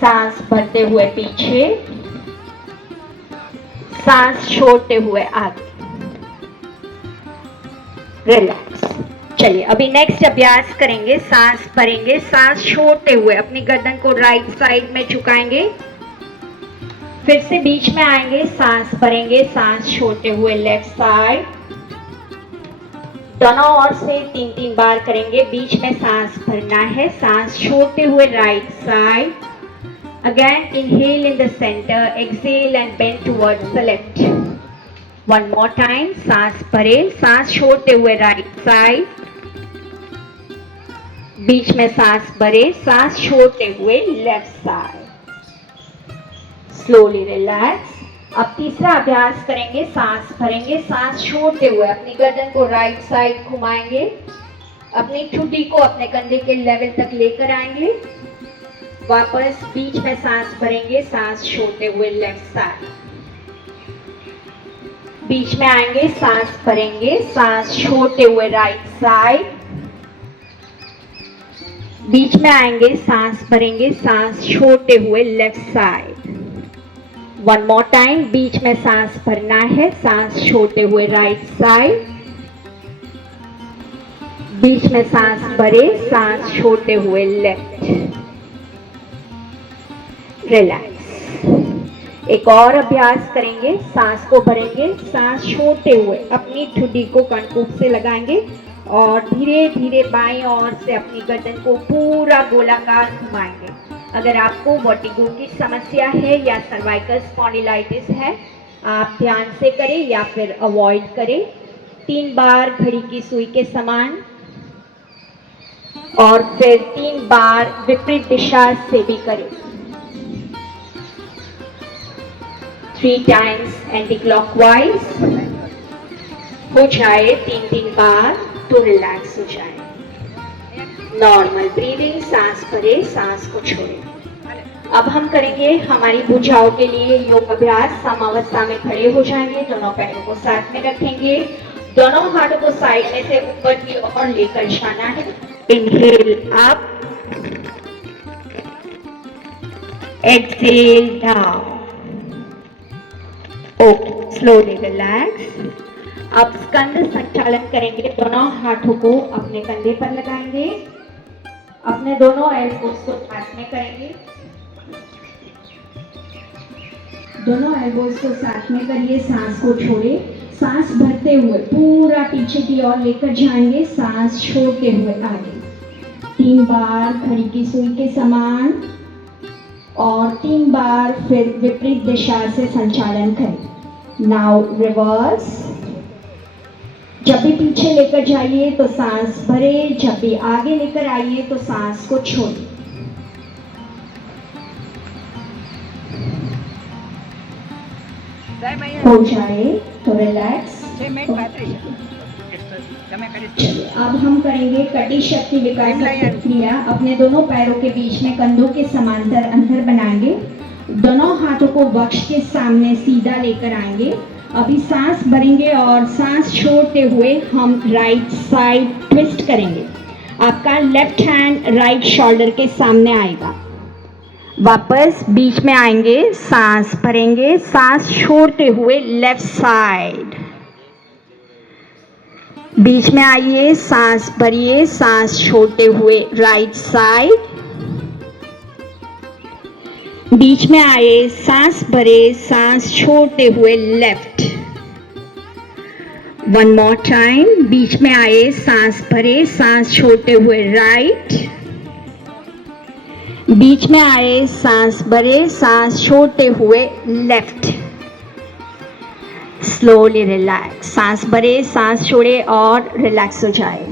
सांस भरते हुए पीछे, सांस छोड़ते हुए आगे। रिलैक्स। चलिए अभी नेक्स्ट अभ्यास करेंगे। सांस भरेंगे, सांस छोड़ते हुए अपनी गर्दन को राइट साइड में झुकाएंगे, फिर से बीच में आएंगे, सांस भरेंगे, सांस छोड़ते हुए लेफ्ट साइड। दोनों ओर से 3-3 बार करेंगे। बीच में सांस भरना है, सांस छोड़ते हुए right side. Again inhale in the centre, exhale and bend towards the left. One more time. सांस भरे, सांस छोड़ते हुए राइट साइड। बीच में सांस भरे, सांस छोड़ते हुए लेफ्ट साइड। Slowly relax. अब तीसरा अभ्यास करेंगे। सांस भरेंगे, सांस छोड़ते हुए अपनी गर्दन को राइट साइड घुमाएंगे, अपनी ठुड्डी को अपने कंधे के लेवल तक लेकर आएंगे। वापस बीच में सांस भरेंगे, सांस छोड़ते हुए लेफ्ट साइड। बीच में आएंगे, सांस भरेंगे, सांस छोड़ते हुए राइट साइड। बीच में आएंगे, सांस भरेंगे, सांस छोड़ते हुए left side. One more time. बीच में सांस भरना है, सांस छोड़ते हुए राइट साइड। बीच में सांस भरे, सांस छोड़ते हुए लेफ्ट। रिलैक्स। एक और अभ्यास करेंगे। सांस को भरेंगे, सांस छोड़ते हुए अपनी ठुड्डी को कणकुब से लगाएंगे और धीरे धीरे बाईं ओर से अपनी गर्दन को पूरा गोलाकार घुमाएंगे। अगर आपको वर्टिगो की समस्या है या सर्वाइकल स्पॉन्डिलाइटिस है, आप ध्यान से करें या फिर अवॉइड करें। 3 बार घड़ी की सुई के समान और फिर 3 बार विपरीत दिशा से भी करें। 3 टाइम्स एंटी क्लॉकवाइज हो जाए 3-3 बार तो रिलैक्स हो जाए। नॉर्मल ब्रीदिंग, सांस भरे, सांस को छोड़े। अब हम करेंगे हमारी भुजाओं के लिए योग अभ्यास। समावस्था में खड़े हो जाएंगे, दोनों पैरों को साथ में रखेंगे, दोनों हाथों को साइड में से ऊपर की ओर लेकर जाना है। Inhale up, exhale down. Okay, slowly relax. अब स्कंद संचालन करेंगे। दोनों हाथों को अपने कंधे पर लगाएंगे, अपने दोनों एल्बोज को साथ में करेंगे। दोनों एल्बोज को साथ में करिए, सांस को छोड़े। सांस भरते हुए पूरा पीछे की ओर लेकर जाएंगे, सांस छोड़ते हुए आगे। 3 बार घड़ी की सुई के समान और 3 बार फिर विपरीत दिशा से संचालन करें। Now reverse. जब भी पीछे लेकर जाइए तो सांस भरे, जब भी आगे लेकर आइए तो सांस को छोड़िए। हो जाए तो रिलैक्स। अब हम करेंगे कटी शक्ति विकास क्रिया। अपने दोनों पैरों के बीच में कंधों के समांतर अंतर बनाएंगे, दोनों हाथों को वक्ष के सामने सीधा लेकर आएंगे। अभी सांस भरेंगे और सांस छोड़ते हुए हम राइट साइड ट्विस्ट करेंगे। आपका लेफ्ट हैंड राइट शोल्डर के सामने आएगा। वापस बीच में आएंगे, सांस भरेंगे, सांस छोड़ते हुए लेफ्ट साइड। बीच में आइए, सांस भरिए, सांस छोड़ते हुए राइट साइड। बीच में आए, सांस भरे, सांस छोड़ते हुए लेफ्ट। One more time. बीच में आए, सांस भरे, सांस छोड़ते हुए राइट। बीच में आए, सांस भरे, सांस छोड़ते हुए लेफ्ट। Slowly relax. सांस भरे, सांस छोड़े और रिलैक्स हो जाए।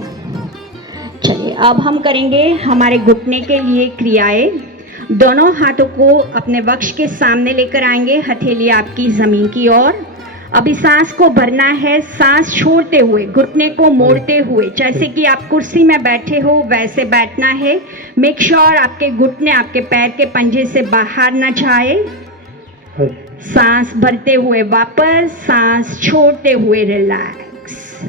चलिए अब हम करेंगे हमारे घुटने के लिए क्रियाएं। दोनों हाथों को अपने वक्ष के सामने लेकर आएंगे, हथेली आपकी जमीन की ओर। अभी सांस को भरना है, सांस छोड़ते हुए घुटने को मोड़ते हुए, जैसे कि आप कुर्सी में बैठे हो वैसे बैठना है। मेक श्योर आपके घुटने आपके पैर के पंजे से बाहर न जाए। सांस भरते हुए वापस, सांस छोड़ते हुए relax.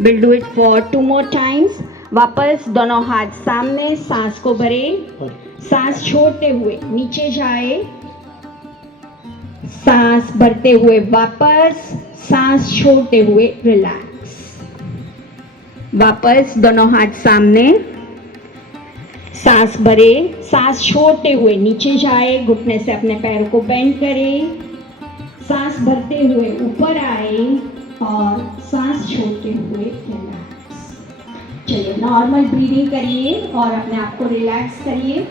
Will do it for 2 more times। वापस दोनों हाथ सामने, सांस को भरे, सांस छोड़ते हुए नीचे जाए, सांस भरते हुए वापस, सांस छोड़ते हुए रिलैक्स। वापस दोनों हाथ सामने, सांस भरे, सांस छोड़ते हुए नीचे जाए, घुटने से अपने पैर को बेंड करें, सांस भरते हुए ऊपर आए और सांस छोड़ते हुए रिलैक्स। चलिए नॉर्मल ब्रीदिंग करिए और अपने आप को रिलैक्स करिए।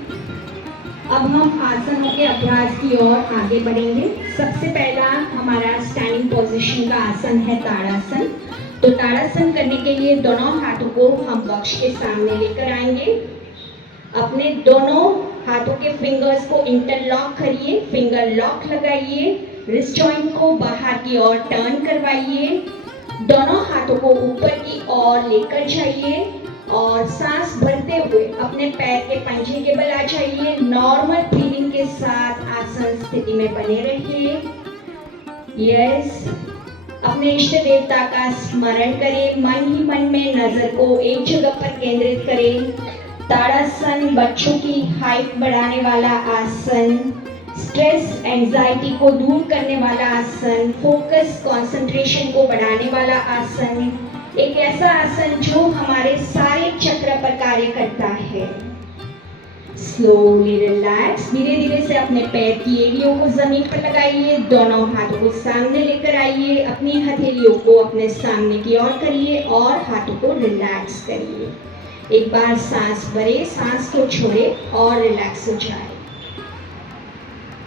अब हम आसनों के अभ्यास की ओर आगे बढ़ेंगे। सबसे पहला हमारा स्टैंडिंग पोजीशन का आसन है ताड़ासन। तो ताड़ासन करने के लिए दोनों हाथों को हम वक्ष के सामने लेकर आएंगे। अपने दोनों हाथों के फिंगर्स को इंटरलॉक करिए, फिंगर लॉक लगाइए, रिस्ट जॉइंट को बाहर की ओर टर्न करवाइए, दोनों हाथों को ऊपर की ओर लेकर जाइए और सांस भरते हुए अपने पैर के पंजे के बल आ जाइए। नॉर्मल ब्रीदिंग के साथ आसन स्थिति में बने रहिए। यस, अपने इष्ट देवता का स्मरण करें, मन ही मन में नजर को एक जगह पर केंद्रित करें। ताड़ासन बच्चों की हाइट बढ़ाने वाला आसन, स्ट्रेस एंजाइटी को दूर करने वाला आसन, फोकस कंसंट्रेशन को बढ़ाने वाला आसन, एक ऐसा आसन जो हमारे सारे चक्र पर कार्य करता है। स्लोली रिलैक्स, धीरे धीरे से अपने पैर की एड़ियों को जमीन पर लगाइए, दोनों हाथों को सामने लेकर आइए, अपनी हथेलियों को अपने सामने की ओर करिए और हाथों को रिलैक्स करिए। एक बार सांस भरे, सांस को छोड़े और रिलैक्स हो जाए।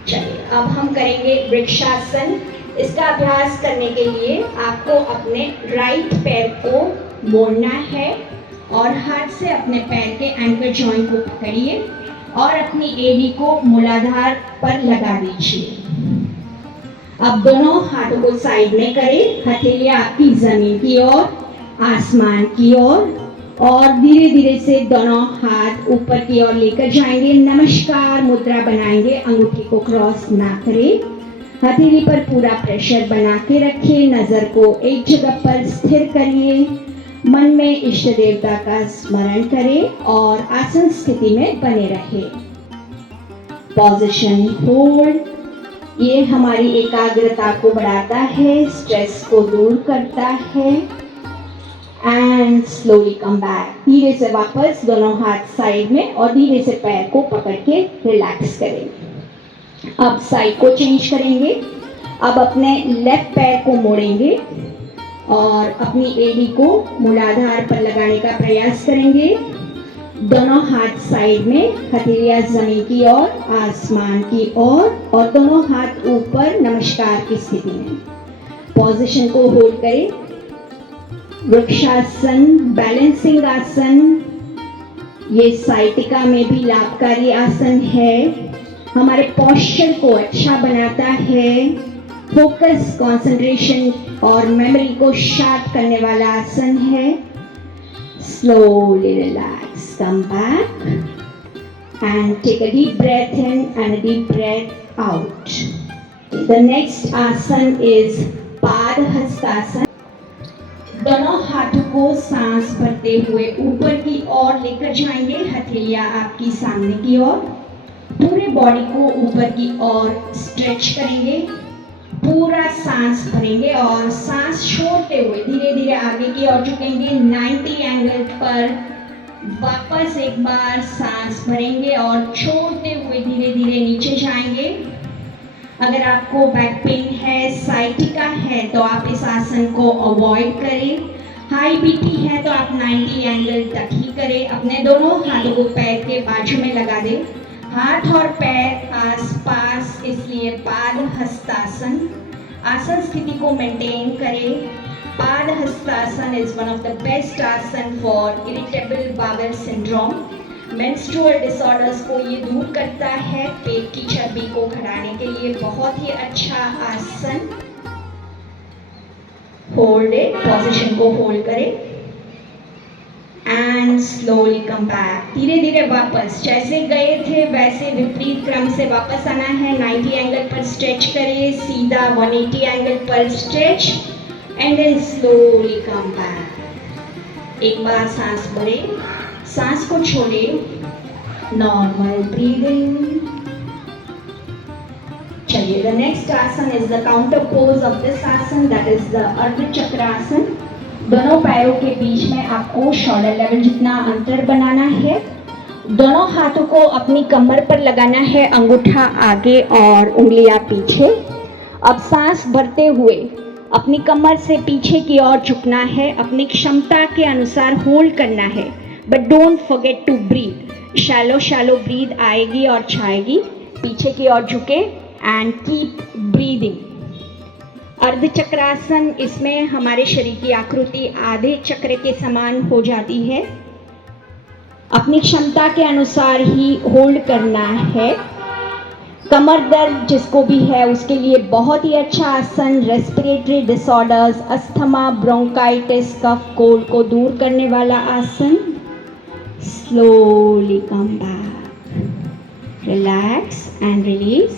चलिए अब हम करेंगे वृक्षासन। इसका अभ्यास करने के लिए आपको अपने राइट पैर को मोड़ना है और हाथ से अपने पैर के एंकर जॉइंट को पकड़िए और अपनी एड़ी को मूलाधार पर लगा दीजिए। अब दोनों हाथों को साइड में करें, हथेलियां आपकी जमीन की ओर, आसमान की ओर, और धीरे धीरे से दोनों हाथ ऊपर की ओर लेकर जाएंगे। नमस्कार मुद्रा बनाएंगे, अंगूठी को क्रॉस ना करें, हथेली पर पूरा प्रेशर बना के रखिए, नजर को एक जगह पर स्थिर करिए, मन में इष्ट देवता का स्मरण करें और आसन स्थिति में बने रहे। पोजीशन होल्ड, ये हमारी एकाग्रता को बढ़ाता है, स्ट्रेस को दूर करता है। एंड स्लोली कम बैक, धीरे से वापस दोनों हाथ साइड में और धीरे से पैर को पकड़ के रिलैक्स करेंगे। अब साइड को चेंज करेंगे। अब अपने लेफ्ट पैर को मोड़ेंगे और अपनी एड़ी को मूलाधार पर लगाने का प्रयास करेंगे। दोनों हाथ साइड में, हथेलियां जमीन की ओर, आसमान की ओर, और दोनों हाथ ऊपर नमस्कार की स्थिति में। पोजीशन को होल्ड करें। वृक्षासन, बैलेंसिंग आसन, ये साइटिका में भी लाभकारी आसन है, हमारे पोस्चर को अच्छा बनाता है, फोकस, कंसंट्रेशन और मेमोरी को शार्प करने वाला आसन है। Slowly relax, come back and take a deep breath in and a deep breath out. The next asana is Padahastasana. दोनों हाथों को सांस भरते हुए ऊपर की ओर लेकर जाएंगे, हथेलियां आपकी सामने की ओर, पूरे बॉडी को ऊपर की ओर स्ट्रेच करेंगे, पूरा सांस भरेंगे और सांस छोड़ते हुए धीरे धीरे आगे की ओर झुकेंगे। 90 एंगल पर वापस एक बार सांस भरेंगे और छोड़ते हुए धीरे धीरे नीचे जाएंगे। अगर आपको बैक पेन है, साइटिका है, तो आप इस आसन को अवॉइड करें। हाई बीपी है तो आप 90 एंगल तक ही करें। अपने दोनों हाथों को पैर के बाजू में लगा दें, हाथ और पैर आसपास, इसलिए पादहस्तासन। आसन स्थिति को मेंटेन करें। Padahastasana is one of the best asana for irritable bowel syndrome. Menstrual disorders को ये दूर करता है। पेट की चर्बी को घटाने के लिए बहुत ही अच्छा आसन। होल्ड इट, पोजीशन को होल्ड करें एंड स्लोली कम बैक। धीरे धीरे वापस, जैसे गए थे वैसे विपरीत क्रम से वापस आना है। 90 एंगल पर स्ट्रेच करिए, सीधा 180 एंगल पर stretch and then slowly come back. एक बार सांस भरें, सांस को छोड़े Normal breathing. चलिए, the next आसन is the counter pose of this आसन, that is the अर्ध चक्र आसन। दोनों पैरों के बीच में आपको शोल्डर लेवल जितना अंतर बनाना है। दोनों हाथों को अपनी कमर पर लगाना है, अंगूठा आगे और उंगलियां पीछे। अब सांस भरते हुए अपनी कमर से पीछे की ओर झुकना है, अपनी क्षमता के अनुसार होल्ड करना है, but don't forget to breathe. Shallow shallow breath आएगी और छाएगी। पीछे की ओर झुके एंड कीप ब्रीदिंग। अर्ध चक्रासन, इसमें हमारे शरीर की आकृति आधे चक्र के समान हो जाती है। अपनी क्षमता के अनुसार ही होल्ड करना है। कमर दर्द जिसको भी है उसके लिए बहुत ही अच्छा आसन। Respiratory disorders, asthma, bronchitis, cough, cold को दूर करने वाला आसन। Slowly come back, relax and release.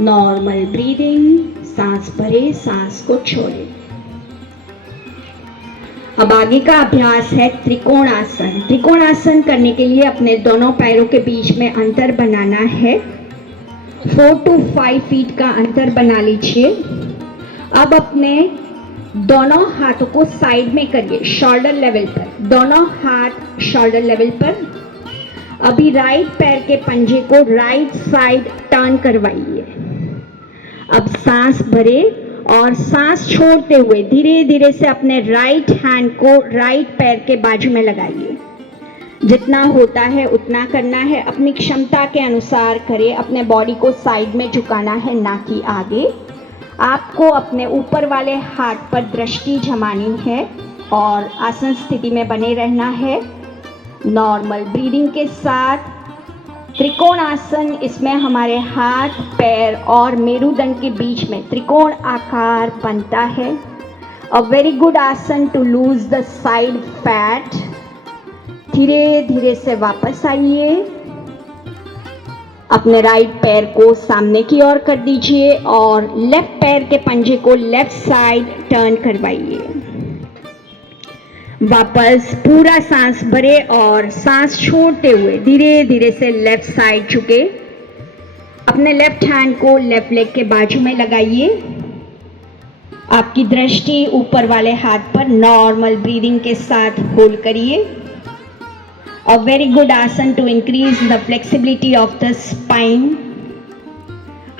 Normal breathing, सांस भरे, सांस को छोड़े। अब आगे का अभ्यास है त्रिकोण आसन। त्रिकोण आसन करने के लिए अपने दोनों पैरों के बीच में अंतर बनाना है। 4 to 5 फीट का अंतर बना लीजिए। अब अपने दोनों हाथों को साइड में करिए, शोल्डर लेवल पर। दोनों हाथ शोल्डर लेवल पर। अभी राइट पैर के पंजे को राइट साइड टर्न करवाइए। अब सांस भरे और सांस छोड़ते हुए धीरे धीरे से अपने राइट हैंड को राइट पैर के बाजू में लगाइए। जितना होता है उतना करना है, अपनी क्षमता के अनुसार करें। अपने बॉडी को साइड में झुकाना है, ना कि आगे। आपको अपने ऊपर वाले हाथ पर दृष्टि जमानी है और आसन स्थिति में बने रहना है नॉर्मल ब्रीदिंग के साथ। त्रिकोण आसन, इसमें हमारे हाथ, पैर और मेरुदंड के बीच में त्रिकोण आकार बनता है। A very good asana to lose the side fat. धीरे धीरे से वापस आइए। अपने राइट पैर को सामने की ओर कर दीजिए और लेफ्ट पैर के पंजे को लेफ्ट साइड टर्न करवाइए। वापस पूरा सांस भरे और सांस छोड़ते हुए धीरे धीरे से लेफ्ट साइड झुके। अपने लेफ्ट हैंड को लेफ्ट लेग के बाजू में लगाइए। आपकी दृष्टि ऊपर वाले हाथ पर नॉर्मल ब्रीदिंग के साथ होल्ड करिए। A very good asana to increase the flexibility of the spine.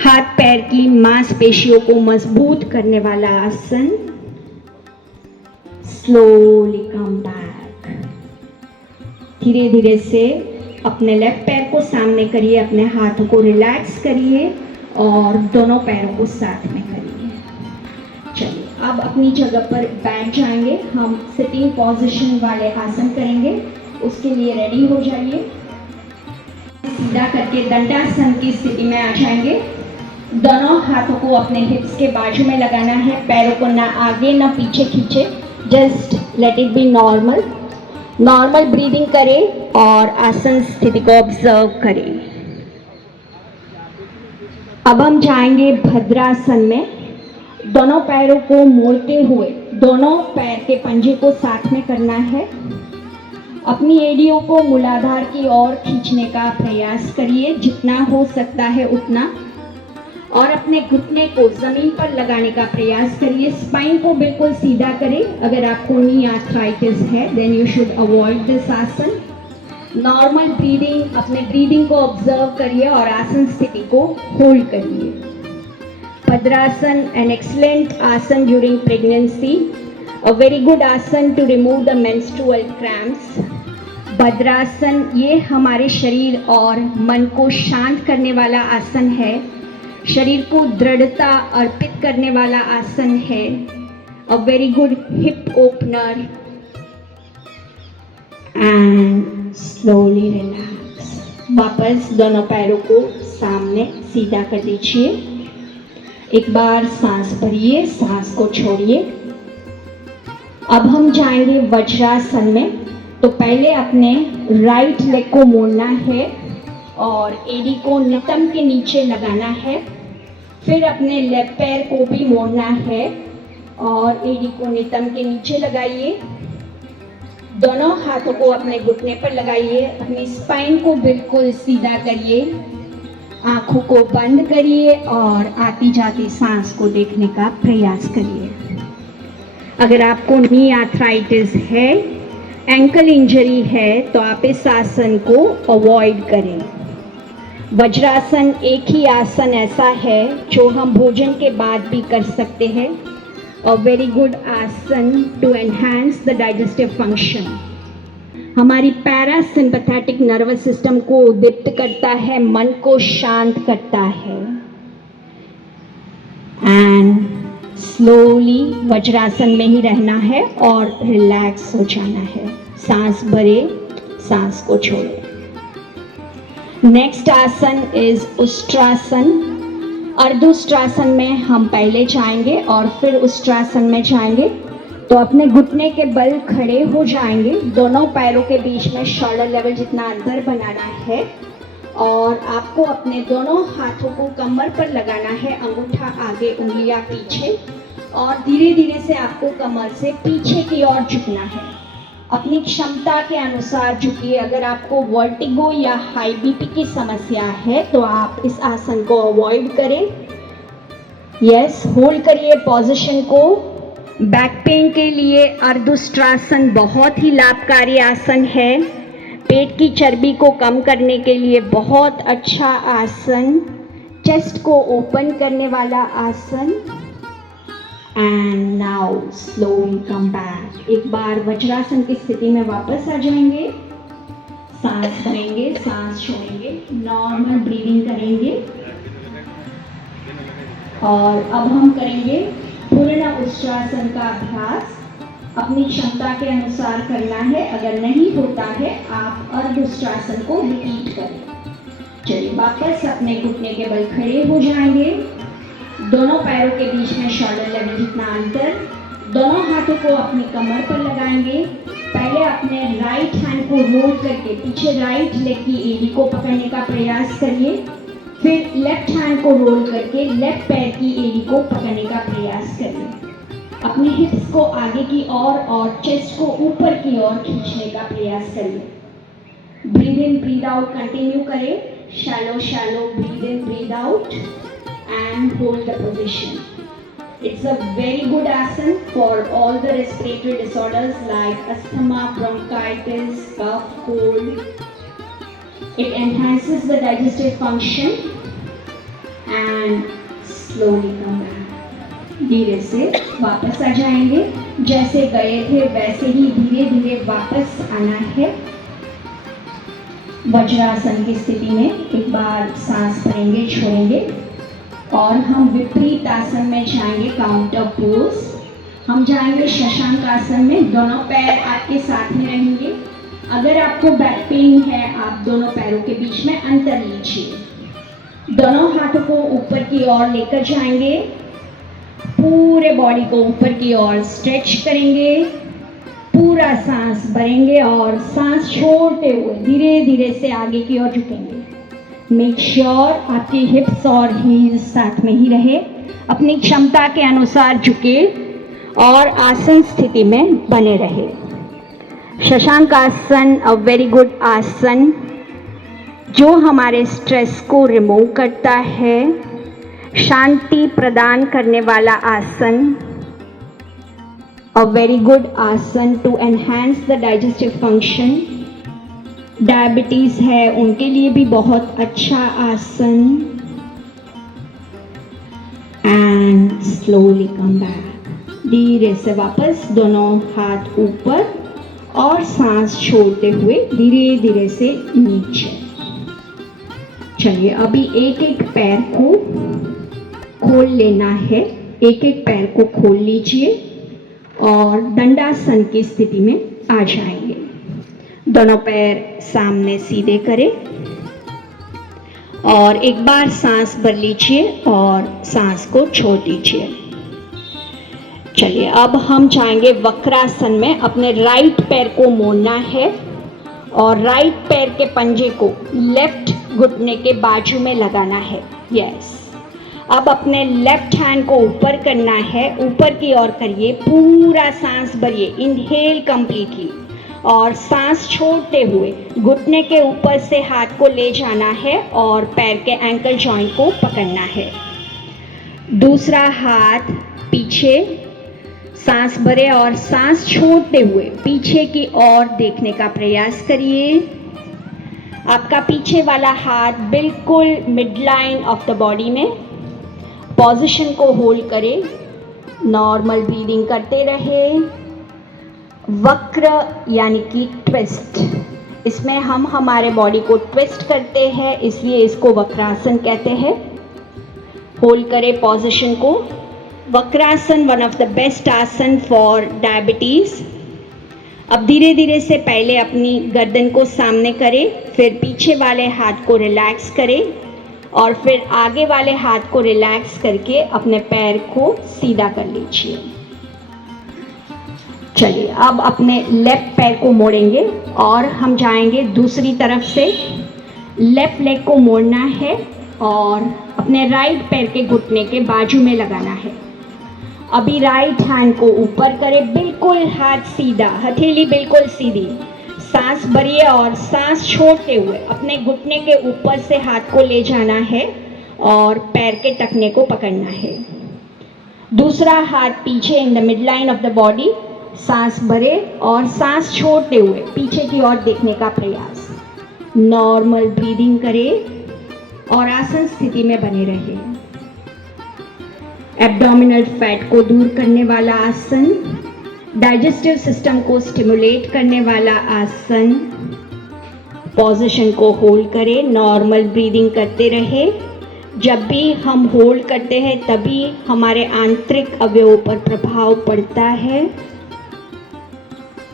हाथ पैर की मांसपेशियों को मजबूत करने वाला आसन। Slowly come back. धीरे धीरे से अपने लेफ्ट पैर को सामने करिए, अपने हाथों को रिलैक्स करिए और दोनों पैरों को साथ में करिए। चलिए, अब अपनी जगह पर बैठ जाएंगे। हम सिटिंग पोजीशन वाले आसन करेंगे, उसके लिए रेडी हो जाइए। सीधा करके दंडासन की स्थिति में आ जाएंगे। दोनों हाथों को अपने हिप्स के बाजू में लगाना है। पैरों को ना आगे ना पीछे खींचे, just let it be normal. Normal breathing करें और आसन स्थिति को ऑब्जर्व करें। अब हम जाएंगे भद्रासन में। दोनों पैरों को मोड़ते हुए दोनों पैर के पंजे को साथ में करना है। अपनी एड़ियों को मूलाधार की ओर खींचने का प्रयास करिए, जितना हो सकता है उतना, और अपने घुटने को जमीन पर लगाने का प्रयास करिए। स्पाइन को बिल्कुल सीधा करें। अगर आपको नी आर्थराइटिस है then you should avoid this asana. Normal breathing, अपने ब्रीदिंग को ऑब्जर्व करिए और आसन स्थिति को होल्ड करिए। Bhadrasana, an excellent asana during pregnancy. A very good asana to remove the menstrual cramps. Bhadrasana, ये हमारे शरीर और मन को शांत करने वाला आसन है। शरीर को दृढ़ता अर्पित करने वाला आसन है। A very good hip opener. And slowly relax. वापस दोनों पैरों को सामने सीधा कर दीजिए। एक बार सांस भरिए, सांस को छोड़िए। अब हम जाएंगे वज्रासन में। तो पहले अपने राइट लेग को मोड़ना है और एड़ी को नितंब के नीचे लगाना है। फिर अपने लेफ्ट पैर को भी मोड़ना है और एड़ी को नितंब के नीचे लगाइए। दोनों हाथों को अपने घुटने पर लगाइए, अपनी स्पाइन को बिल्कुल सीधा करिए, आंखों को बंद करिए और आती जाती सांस को देखने का प्रयास करिए। अगर आपको नी आर्थराइटिस है, एंकल इंजरी है, तो आप इस आसन को अवॉइड करें। वज्रासन एक ही आसन ऐसा है जो हम भोजन के बाद भी कर सकते हैं। A very good asana to enhance the digestive function. हमारी पैरासिम्पैथेटिक नर्वस सिस्टम को उद्दीप्त करता है, मन को शांत करता है। एंड स्लोली वज्रासन में ही रहना है और रिलैक्स हो जाना है। सांस भरे, सांस को छोड़े। Next asana is Ushtrasana. अर्धउष्ट्रासन में हम पहले जाएंगे और फिर उष्ट्रासन में जाएंगे। तो अपने घुटने के बल खड़े हो जाएंगे, दोनों पैरों के बीच में शोल्डर लेवल जितना अंतर बनाना है और आपको अपने दोनों हाथों को कमर पर लगाना है, अंगूठा आगे, उंगलियां पीछे, और धीरे धीरे से आपको कमर से पीछे की ओर झुकना है। अपनी क्षमता के अनुसार झुकिए। अगर आपको वर्टिगो या हाई बीपी की समस्या है तो आप इस आसन को अवॉइड करें। यस, होल्ड करिए पोजीशन को। बैक पेन के लिए अर्धउष्ट्रासन बहुत ही लाभकारी आसन है। पेट की चर्बी को कम करने के लिए बहुत अच्छा आसन, चेस्ट को ओपन करने वाला आसन। And now slowly come back. एक बार वज्रासन की स्थिति में वापस आ जाएंगे। सांस भरेंगे, सांस छोड़ेंगे, नॉर्मल ब्रीदिंग करेंगे। और अब हम करेंगे पूर्ण उष्ट्रासन का अभ्यास। अपनी क्षमता के अनुसार करना है। अगर नहीं होता है आप अर्धउष्ट्रासन को रिपीट करें। चलिए, वापस अपने घुटने के बल खड़े हो जाएंगे, दोनों पैरों के बीच में शोल्डर लेवल जितना अंतर। दोनों हाथों को अपनी कमर पर लगाएंगे। पहले अपने राइट हैंड को रोल करके पीछे राइट लेग की एड़ी को पकड़ने का प्रयास करिए। फिर लेफ्ट हैंड को रोल करके लेफ्ट पैर की एड़ी को पकड़ने का प्रयास करिए। अपने हिप्स को आगे की ओर और चेस्ट को ऊपर की ओर खींचने का प्रयास करिए। Breathe in breathe out continue करें। Shallow shallow breathe in breathe out and hold the position. It's a very good asana for all the respiratory disorders like asthma, bronchitis, cough, cold. It enhances the digestive function and slowly come back. धीरे से वापस आ जाएंगे। जैसे गए थे वैसे ही धीरे धीरे वापस आना है। वज्रासन की स्थिति में एक बार सांस भरेंगे, छोड़ेंगे और हम विपरीत आसन में जाएंगे, काउंटर पोज। हम जाएंगे शशांक आसन में। दोनों पैर आपके साथ में रहेंगे। अगर आपको बैक पेन है आप दोनों पैरों के बीच में अंतर लीजिए। दोनों हाथों को ऊपर की ओर लेकर जाएंगे। पूरे बॉडी को ऊपर की ओर स्ट्रेच करेंगे। पूरा सांस भरेंगे और सांस छोड़ते हुए धीरे धीरे से आगे की ओर झुकेंगे। मेक श्योर आपकी हिप्स और हील्स साथ में ही रहे। अपनी क्षमता के अनुसार झुके और आसन स्थिति में बने रहे। शशांक आसन अ वेरी गुड आसन जो हमारे स्ट्रेस को रिमूव करता है, शांति प्रदान करने वाला आसन। A very good asana to enhance the digestive function. Diabetes है उनके लिए भी बहुत अच्छा आसन। And slowly come back. धीरे से वापस दोनों हाथ ऊपर और सांस छोड़ते हुए धीरे धीरे से नीचे। चलिए, अभी एक एक पैर को खोल लेना है। एक एक पैर को खोल लीजिए और दंडासन की स्थिति में आ जाएंगे। दोनों पैर सामने सीधे करें और एक बार सांस भर लीजिए और सांस को छोड़ दीजिए। चलिए, अब हम जाएंगे वक्रासन में। अपने राइट पैर को मोड़ना है और राइट पैर के पंजे को लेफ्ट घुटने के बाजू में लगाना है। यस, अब अपने लेफ्ट हैंड को ऊपर करना है। ऊपर की ओर करिए, पूरा सांस भरिए, इनहेल कंप्लीटली और सांस छोड़ते हुए घुटने के ऊपर से हाथ को ले जाना है और पैर के एंकल जॉइंट को पकड़ना है। दूसरा हाथ पीछे, सांस भरे और सांस छोड़ते हुए पीछे की ओर देखने का प्रयास करिए। आपका पीछे वाला हाथ बिल्कुल mid line of the body में, पोजीशन को होल्ड करें, नॉर्मल ब्रीदिंग करते रहे। वक्र यानी कि ट्विस्ट, इसमें हम हमारे बॉडी को ट्विस्ट करते हैं, इसलिए इसको वक्रासन कहते हैं। होल्ड करें पोजीशन को। Vakrasana one of the best asana for diabetes. अब धीरे धीरे से पहले अपनी गर्दन को सामने करें, फिर पीछे वाले हाथ को रिलैक्स करें और फिर आगे वाले हाथ को रिलैक्स करके अपने पैर को सीधा कर लीजिए। चलिए अब अपने लेफ्ट पैर को मोड़ेंगे और हम जाएंगे दूसरी तरफ से। लेफ्ट लेग को मोड़ना है और अपने राइट पैर के घुटने के बाजू में लगाना है। अभी राइट हैंड को ऊपर करें, बिल्कुल हाथ सीधा, हथेली बिल्कुल सीधी। सांस भरिए और सांस छोड़ते हुए अपने घुटने के ऊपर से हाथ को ले जाना है और पैर के टखने को पकड़ना है। दूसरा हाथ पीछे in the mid line of the body, सांस भरे और सांस छोड़ते हुए पीछे की ओर देखने का प्रयास। नॉर्मल ब्रीदिंग करें और आसन स्थिति में बने रहे। एब्डोमिनल फैट को दूर करने वाला आसन, डाइजेस्टिव सिस्टम को स्टिमुलेट करने वाला आसन। पोजीशन को होल्ड करें, नॉर्मल ब्रीदिंग करते रहे। जब भी हम होल्ड करते हैं तभी हमारे आंतरिक अवयवों पर प्रभाव पड़ता है।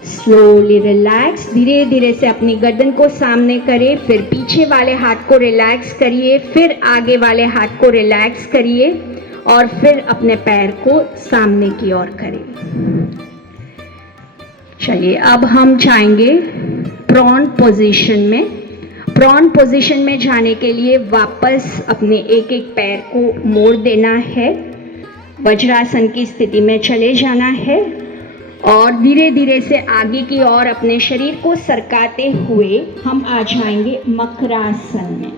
स्लोली रिलैक्स, धीरे धीरे से अपनी गर्दन को सामने करें, फिर पीछे वाले हाथ को रिलैक्स करिए, फिर आगे वाले हाथ को रिलैक्स करिए और फिर अपने पैर को सामने की ओर करें। चलिए अब हम जाएंगे प्रॉन पोजीशन में। प्रॉन पोजीशन में जाने के लिए वापस अपने एक एक पैर को मोड़ देना है, वज्रासन की स्थिति में चले जाना है और धीरे धीरे से आगे की ओर अपने शरीर को सरकाते हुए हम आ जाएंगे मकरासन में।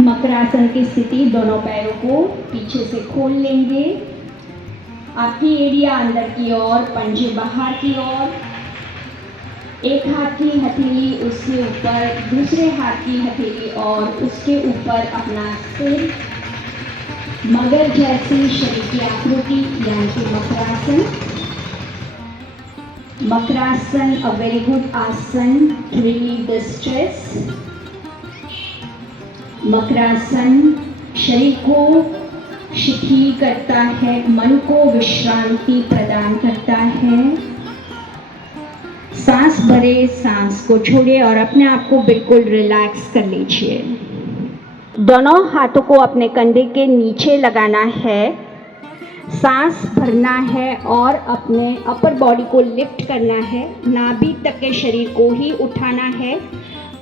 मकरासन की स्थिति, दोनों पैरों को पीछे से खोल लेंगे। आपकी एरिया अंदर की ओर, पंजे बाहर की ओर। एक हाथ की हथेली उसके ऊपर, दूसरे हाथ की हथेली और उसके ऊपर अपना सिर, मगर जैसी शरीर की आकृति यानी कि Makarasana. Makarasana a very good asana to relieve the stress. Makarasana शरीर को शिथिल करता है, मन को विश्रांति प्रदान करता है। सांस भरे, सांस को छोड़े और अपने आप को बिल्कुल रिलैक्स कर लीजिए। दोनों हाथों को अपने कंधे के नीचे लगाना है, सांस भरना है और अपने अपर बॉडी को लिफ्ट करना है। नाभि तक के शरीर को ही उठाना है।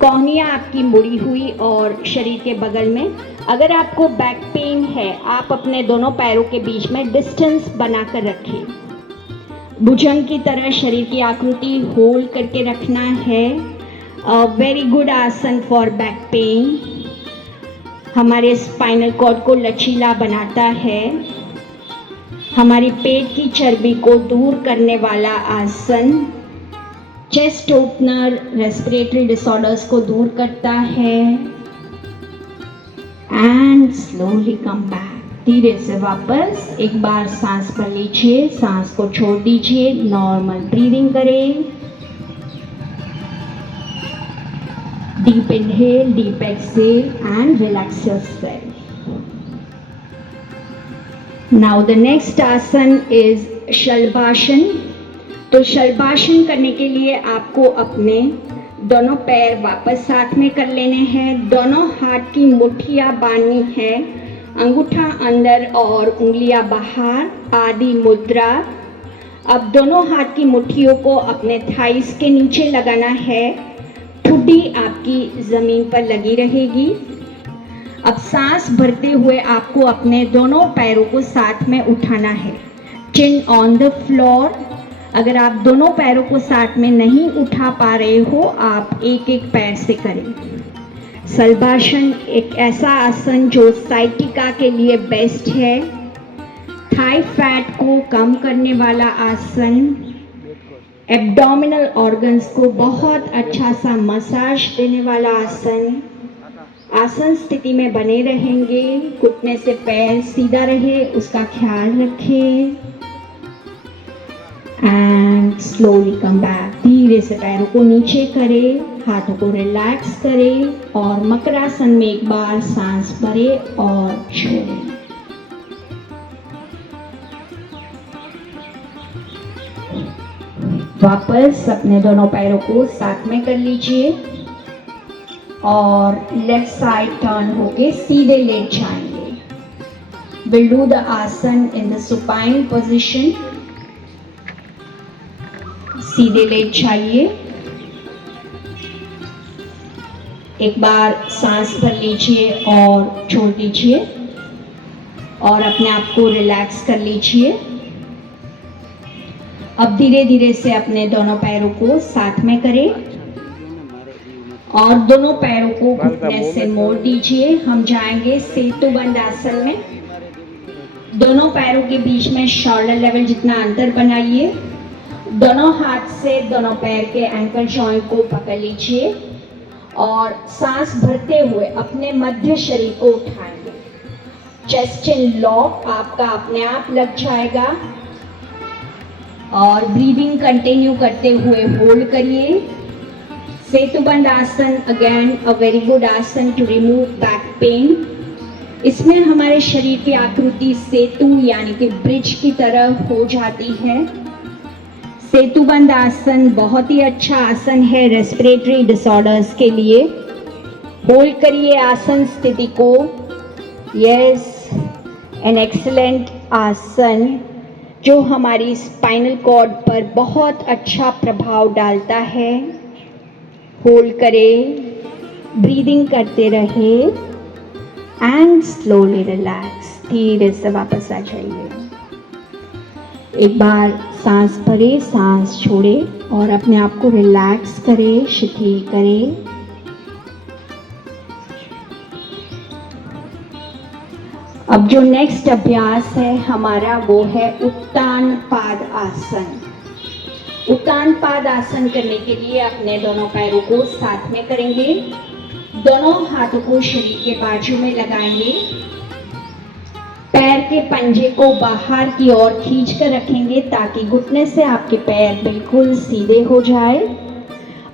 कोहनियाँ आपकी मुड़ी हुई और शरीर के बगल में। अगर आपको बैक पेन है, आप अपने दोनों पैरों के बीच में डिस्टेंस बनाकर रखें। भुजंग की तरह शरीर की आकृति होल्ड करके रखना है। Very good asana for back pain. हमारे स्पाइनल कॉर्ड को लचीला बनाता है। हमारी पेट की चर्बी को दूर करने वाला आसन। चेस्ट ओपनर रेस्पिरेटरी डिसऑर्डर्स को दूर करता है। एंड स्लोली कम बैक, धीरे से वापस एक बार सांस भर लीजिए, सांस को छोड़ दीजिए, नॉर्मल ब्रीदिंग करें। Deep inhale, deep exhale and relax yourself. Now the next आसन is शलभासन। तो शलभासन करने के लिए आपको अपने दोनों पैर वापस साथ में कर लेने हैं। दोनों हाथ की मुट्ठियाँ बांधनी है, अंगूठा अंदर और उंगलियां बाहर, आदि मुद्रा। अब दोनों हाथ की मुट्ठियों को अपने थाइस के नीचे लगाना है। ठुड्डी आपकी ज़मीन पर लगी रहेगी। अब सांस भरते हुए आपको अपने दोनों पैरों को साथ में उठाना है। चिन ऑन द फ्लोर। अगर आप दोनों पैरों को साथ में नहीं उठा पा रहे हो, आप एक एक पैर से करें। सल्वासन एक ऐसा आसन जो साइटिका के लिए बेस्ट है, थाई फैट को कम करने वाला आसन, एब्डोमिनल ऑर्गन्स को बहुत अच्छा सा मसाज देने वाला आसन। आसन स्थिति में बने रहेंगे, घुटने से पैर सीधा रहे उसका ख्याल रखें एंड स्लोली कम बैक। धीरे से पैरों को नीचे करें, हाथों को रिलैक्स करें और मकरासन में एक बार सांस भरें और छोड़ें। वापस अपने दोनों पैरों को साथ में कर लीजिए और लेफ्ट साइड टर्न होके सीधे लेट जाएंगे। विल डू द आसन इन द सुपाइन पोजीशन। सीधे लेट जाइए, एक बार सांस भर लीजिए और छोड़ दीजिए और अपने आप को रिलैक्स कर लीजिए। अब धीरे धीरे से अपने दोनों पैरों को साथ में करें और दोनों पैरों को घुटने से मोड़ दीजिए। हम जाएंगे सेतुबंद आसन में। दोनों पैरों के बीच में शोल्डर लेवल जितना अंतर बनाइए। दोनों हाथ से दोनों पैर के एंकल जॉइंट को पकड़ लीजिए और सांस भरते हुए अपने मध्य शरीर को उठाएंगे। चेस्ट इन लॉक आपका अपने आप लग जाएगा और ब्रीदिंग कंटिन्यू करते हुए होल्ड करिए। सेतुबंद आसन again a very good asana to remove back pain. इसमें हमारे शरीर की आकृति सेतु यानी कि ब्रिज की तरह हो जाती है। सेतुबंद आसन बहुत ही अच्छा आसन है रेस्पिरेटरी डिसऑर्डर्स के लिए। होल्ड करिए आसन स्थिति को। यस, एन एक्सीलेंट आसन जो हमारी स्पाइनल कॉर्ड पर बहुत अच्छा प्रभाव डालता है। होल्ड करें, ब्रीदिंग करते रहे एंड स्लोली रिलैक्स। धीरे से वापस आ जाइए। एक बार सांस भरें, सांस छोड़ें और अपने आप को रिलैक्स करें, शिथिल करें। अब जो नेक्स्ट अभ्यास है हमारा वो है उत्तान पाद आसन। उत्तान पाद आसन करने के लिए अपने दोनों पैरों को साथ में करेंगे। दोनों हाथों को शरीर के बाजू में लगाएंगे। पैर के पंजे को बाहर की ओर खींच कर रखेंगे ताकि घुटने से आपके पैर बिल्कुल सीधे हो जाए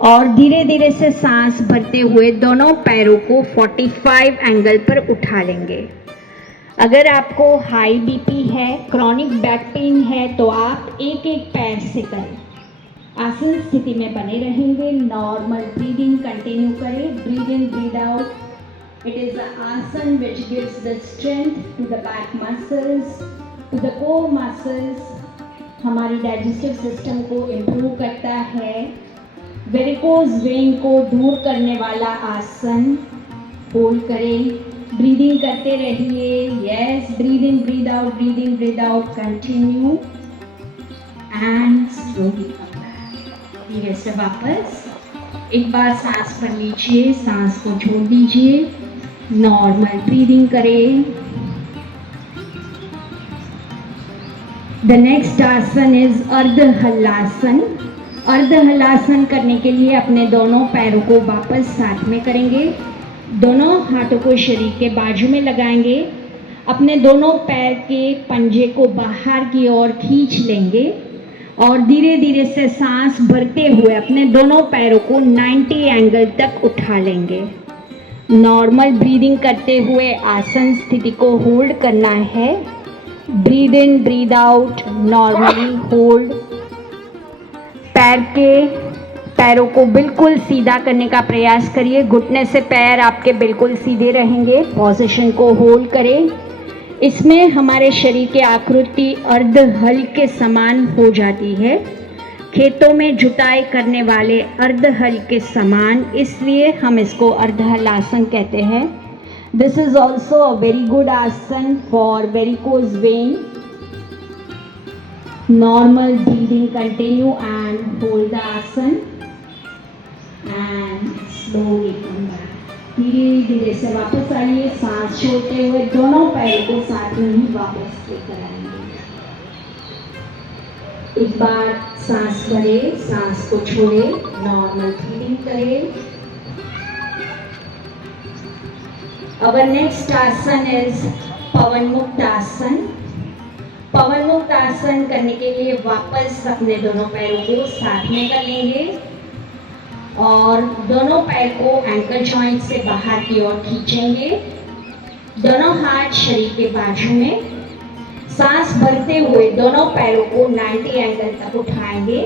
और धीरे धीरे से सांस भरते हुए दोनों पैरों को 45 एंगल पर उठा लेंगे। अगर आपको हाई बीपी है, क्रॉनिक बैक पेन है तो आप एक एक पैर से करें। आसन स्थिति में बने रहेंगे। नॉर्मल ब्रीदिंग कंटिन्यू करें। Breathe in, breathe out. It is an आसन which gives the strength to the back muscles, to the core muscles. हमारी डाइजेस्टिव सिस्टम को इम्प्रूव करता है। वेरिकोज वेन को दूर करने वाला आसन। होल्ड करें, ब्रीदिंग करते रहिए। Yes, breathe in, breathe out, breathe in, breathe out, continue and slowly come back. धीरे से वापस एक बार सांस भर लीजिए, सांस को छोड़ दीजिए। नॉर्मल ब्रीदिंग करें। द नेक्स्ट आसन इज अर्ध हलासन। अर्ध हलासन करने के लिए अपने दोनों पैरों को वापस साथ में करेंगे। दोनों हाथों को शरीर के बाजू में लगाएंगे। अपने दोनों पैर के पंजे को बाहर की ओर खींच लेंगे और धीरे धीरे से सांस भरते हुए अपने दोनों पैरों को 90 एंगल तक उठा लेंगे। नॉर्मल ब्रीदिंग करते हुए आसन स्थिति को होल्ड करना है। Breathe in, breathe out, normally hold. पैरों को बिल्कुल सीधा करने का प्रयास करिए। घुटने से पैर आपके बिल्कुल सीधे रहेंगे। पोजीशन को होल्ड करें। इसमें हमारे शरीर की आकृति अर्ध हल के समान हो जाती है। खेतों में जुताई करने वाले अर्ध हल के समान, इसलिए हम इसको अर्ध हल आसन कहते हैं। This is also a very good asana for varicose vein. Normal breathing continue and hold the asan and slowly come back. धीरे धीरे से वापस आइए, सांस छोड़ते हुए दोनों पैरों को साथ में ही वापस लेकर आएंगे। एक बार सांस भरे, सांस को छोड़े, नॉर्मल ब्रीदिंग करें। Our next आसन is पवन मुक्त आसन। पवन मुक्त आसन करने के लिए वापस अपने दोनों पैरों को साथ में कर लेंगे और दोनों पैर को एंकल जॉइंट से बाहर की ओर खींचेंगे। दोनों हाथ शरीर के बाजू में, सांस भरते हुए दोनों पैरों को 90 एंगल तक उठाएंगे।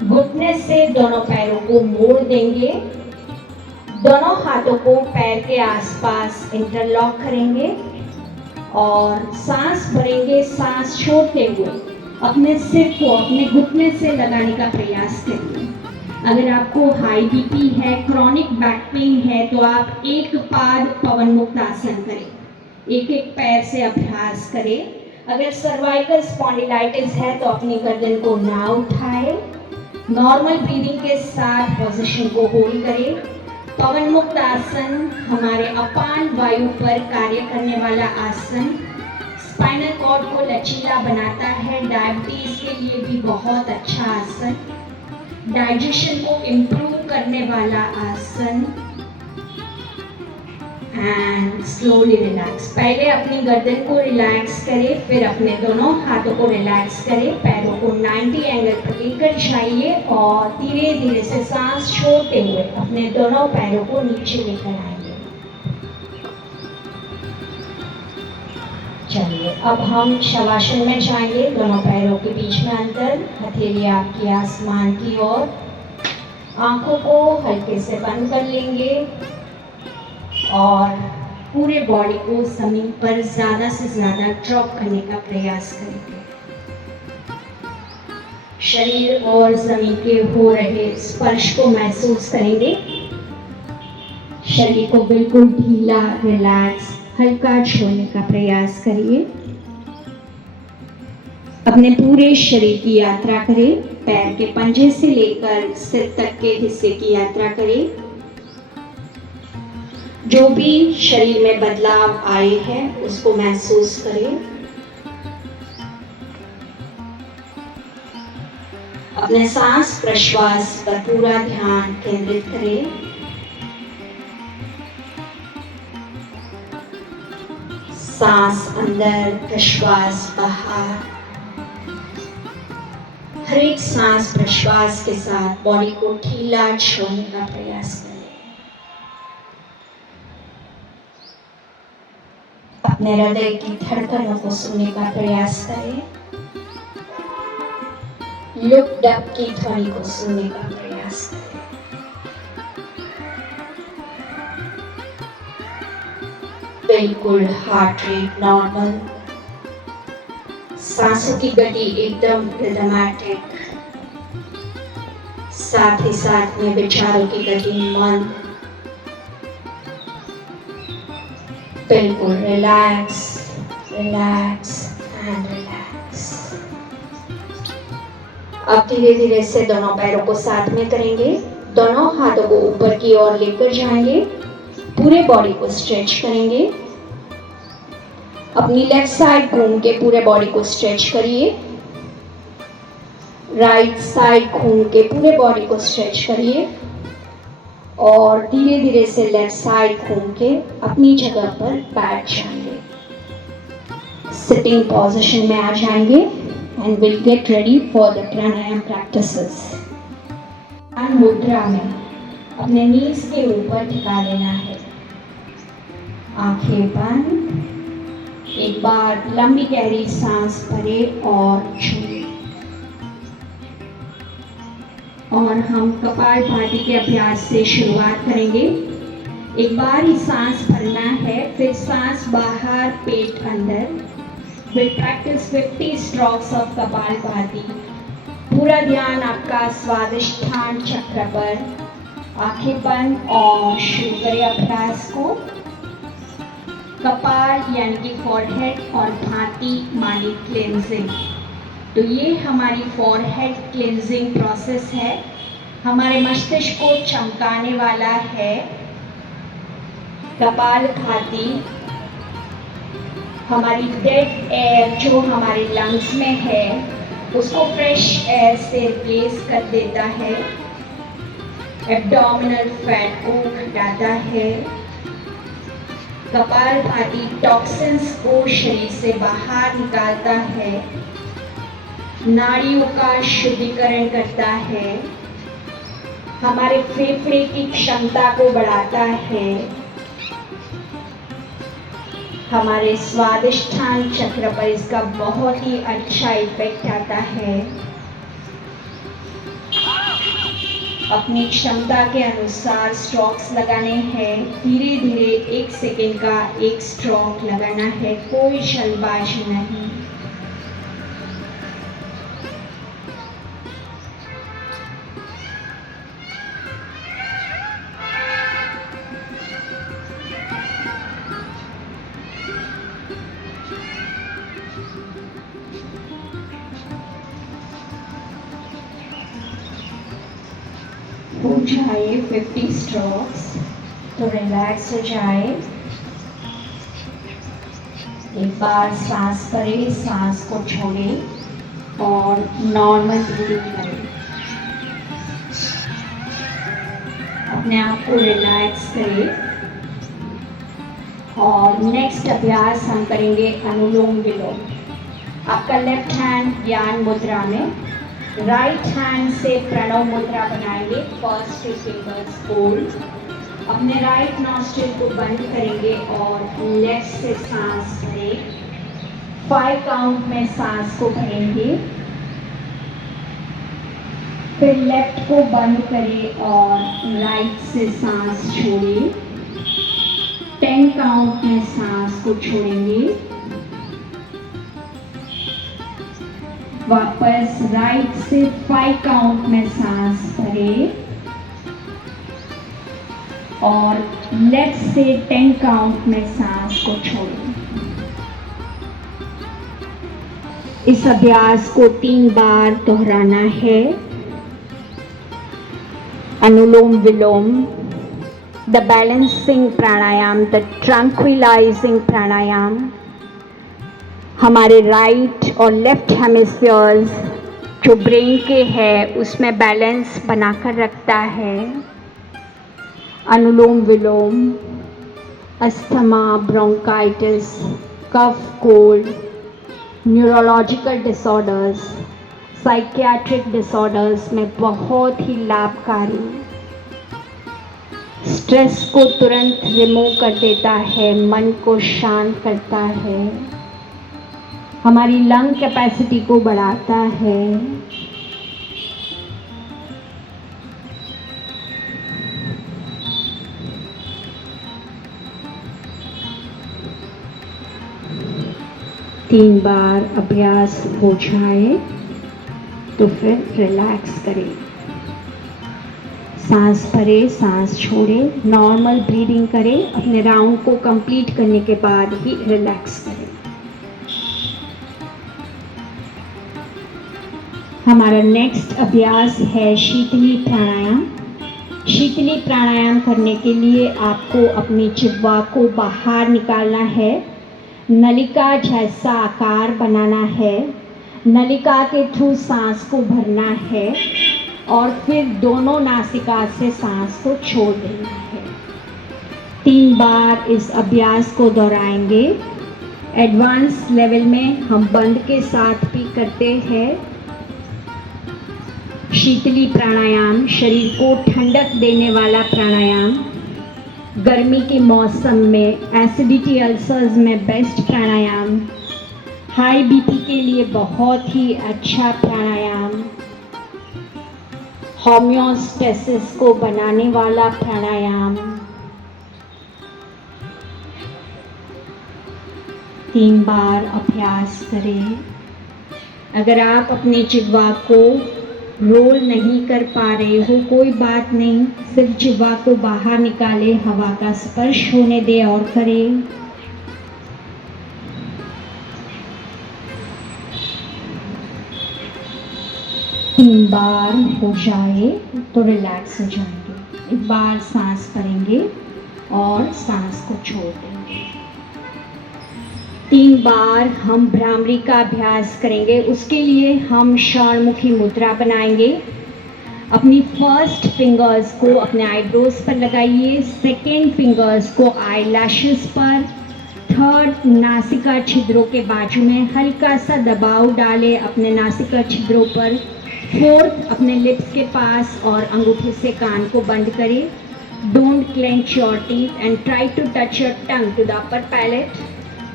घुटने से दोनों पैरों को मोड़ देंगे। दोनों हाथों को पैर के आसपास इंटरलॉक करेंगे और सांस भरेंगे। सांस छोड़ते हुए अपने सिर को अपने घुटने से लगाने का प्रयास करिए। अगर आपको हाई बीपी है, क्रॉनिक बैक पेन है, तो आप एक पाद पवन मुक्त आसन करें, एक एक पैर से अभ्यास करें। अगर सर्वाइकल स्पॉन्डिलाइटिस है तो अपनी गर्दन को ना उठाए, नॉर्मल ब्रीदिंग के साथ पोजीशन को होल्ड करें। पवन मुक्त आसन हमारे अपान वायु पर कार्य करने वाला आसन, स्पाइनल कॉर्ड को लचीला बनाता है। डायबिटीज के लिए भी बहुत अच्छा आसन, डाइजेशन को इम्प्रूव करने वाला आसन। And slowly relax. पहले अपनी गर्दन को रिलैक्स करें, फिर अपने दोनों हाथों को रिलैक्स करें। पैरों को 90 एंगल पर लेकर जाइए और धीरे धीरे से सांस छोड़ते हुए अपने दोनों पैरों को नीचे लेकर आएंगे। चलिए, अब हम शवासन में जाएंगे। दोनों पैरों के बीच में अंतर, हथेली आपकी आसमान की ओर। आंखों को हल्के से बंद कर लेंगे और पूरे बॉडी को जमीन पर ज़्यादा से ज़्यादा ड्रॉप करने का प्रयास करेंगे। शरीर और जमीन के हो रहे स्पर्श को महसूस करेंगे। शरीर को बिल्कुल ढीला, रिलैक्स, हल्का छोड़ने का प्रयास करिए। अपने पूरे शरीर की यात्रा करें। पैर के पंजे से लेकर सिर तक के हिस्से की यात्रा करें। जो भी शरीर में बदलाव आए हैं उसको महसूस करें। अपने सांस प्रश्वास पर पूरा ध्यान केंद्रित करें। सांस अंदर, प्रश्वास बाहर। हर एक सांस प्रश्वास के साथ बॉडी को ढीला छोड़ने का प्रयास करें। अपने हृदय की धड़कनों को सुनने का प्रयास करें। लुक अप की ध्वनि को सुनने का प्रयास करें। बिल्कुल हार्ट रेट नॉर्मल, सांसों की गति एकदम रिदमैटिक, साथ ही साथ में विचारों की गति मंद। बिल्कुल रिलैक्स, रिलैक्स एंड रिलैक्स। अब धीरे धीरे से दोनों पैरों को साथ में करेंगे। दोनों हाथों को ऊपर की ओर लेकर जाएंगे। पूरे बॉडी को स्ट्रेच करेंगे। अपनी लेफ्ट साइड घूम के पूरे बॉडी को स्ट्रेच करिए। राइट साइड घूम के पूरे बॉडी को स्ट्रेच करिए और धीरे धीरे से लेफ्ट साइड घूम के अपनी जगह पर बैठ जाएंगे। सिटिंग पोजीशन में आ जाएंगे and will get ready for the pranayama practices. मुद्रा में अपने नीज के ऊपर टिका लेना है। आंखें बंद। एक बार लंबी गहरी सांस भरें और छोड़ें। और हम कपालभाति के अभ्यास से शुरुआत करेंगे। एक बार ही सांस भरना है, फिर सांस बाहर, पेट अंदर। Will practice 50 strokes of kapalbhati. पूरा ध्यान आपका स्वादिष्ठान चक्र पर। आंखें बंद और शुरू करें अभ्यास को। कपाल यानी कि फॉरहेड और भाती मानी क्लेंजिंग। तो ये हमारी फॉरहेड क्लिनजिंग प्रोसेस है, हमारे मस्तिष्क को चमकाने वाला है। कपालभाति हमारी डेड एयर जो हमारे लंग्स में है उसको फ्रेश एयर से रिप्लेस कर देता है। एब्डोमिनल फैट को घटाता है। कपालभाति टॉक्सिन्स को शरीर से बाहर निकालता है। नाड़ियों का शुद्धिकरण करता है। हमारे फेफड़े की क्षमता को बढ़ाता है। हमारे स्वादिष्ठान चक्र पर इसका बहुत ही अच्छा इफेक्ट आता है। अपनी क्षमता के अनुसार स्ट्रोक्स लगाने हैं। धीरे धीरे 1 सेकेंड का एक स्ट्रोक लगाना है, कोई जल्दबाजी नहीं। हो जाए 50 स्ट्रोक्स तो रिलैक्स हो जाए। एक बार सांस करें, सांस को छोड़ें और नॉर्मल ब्रीदिंग करें। अपने आप को रिलैक्स करें। और नेक्स्ट अभ्यास हम करेंगे अनुलोम विलोम। आपका लेफ्ट हैंड ज्ञान मुद्रा में, राइट हैंड से प्रणव मुद्रा बनाएंगे। First 2 fingers hold. अपने राइट नॉस्ट्रिल को बंद करेंगे और लेफ्ट से सांस भरें। 5 काउंट में सांस को भरेंगे। फिर लेफ्ट को बंद करें और राइट से सांस छोड़ें। 10 काउंट में सांस को छोड़ेंगे। वापस राइट से 5 काउंट में सांस भरें और लेफ्ट से 10 काउंट में सांस को छोड़ें। इस अभ्यास को 3 बार दोहराना है। अनुलोम विलोम, द बैलेंसिंग प्राणायाम, द ट्रैंक्विलाइजिंग प्राणायाम हमारे राइट और लेफ्ट हेमिस्फीयर्स जो ब्रेन के है उसमें बैलेंस बनाकर रखता है। Anulom Vilom asthma, bronchitis, cough, cold, neurological disorders, psychiatric disorders में बहुत ही लाभकारी, स्ट्रेस को तुरंत रिमूव कर देता है, मन को शांत करता है, हमारी लंग कैपेसिटी को बढ़ाता है। तीन बार अभ्यास हो जाए तो फिर रिलैक्स करें। सांस भरें, सांस छोड़ें, नॉर्मल ब्रीदिंग करें। अपने राउंड को कंप्लीट करने के बाद ही रिलैक्स करें। हमारा नेक्स्ट अभ्यास है शीतली प्राणायाम। शीतली प्राणायाम करने के लिए आपको अपनी जिह्वा को बाहर निकालना है, नलिका जैसा आकार बनाना है, नलिका के थ्रू सांस को भरना है और फिर दोनों नासिका से सांस को छोड़ देना है। 3 बार इस अभ्यास को दोहराएंगे। एडवांस लेवल में हम बंद के साथ भी करते हैं। शीतली प्राणायाम शरीर को ठंडक देने वाला प्राणायाम, गर्मी के मौसम में एसिडिटी अल्सर्स में बेस्ट प्राणायाम, हाई बीपी के लिए बहुत ही अच्छा प्राणायाम, होम्योस्टेसिस को बनाने वाला प्राणायाम। 3 बार अभ्यास करें। अगर आप अपनी जिह्वा को रोल नहीं कर पा रहे हो, कोई बात नहीं, सिर्फ जिह्वा को बाहर निकालें, हवा का स्पर्श होने दें और करें। 3 बार हो जाए तो रिलैक्स हो जाएंगे। एक बार सांस भरेंगे और सांस को छोड़ देंगे। 3 बार हम भ्रामरी का अभ्यास करेंगे। उसके लिए हम षणमुखी मुद्रा बनाएंगे। अपनी फर्स्ट फिंगर्स को अपने आईब्रोज पर लगाइए, सेकेंड फिंगर्स को आई लैशेस पर, थर्ड नासिका छिद्रों के बाजू में हल्का सा दबाव डालें अपने नासिका छिद्रों पर, फोर्थ अपने लिप्स के पास और अंगूठे से कान को बंद करें। Don't clench your teeth and try to touch your tongue to the upper palate.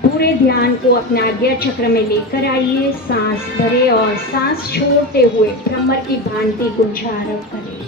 पूरे ध्यान को अपने आज्ञा चक्र में लेकर आइए। सांस भरे और सांस छोड़ते हुए भ्रमर की भांति गुंजारण करें।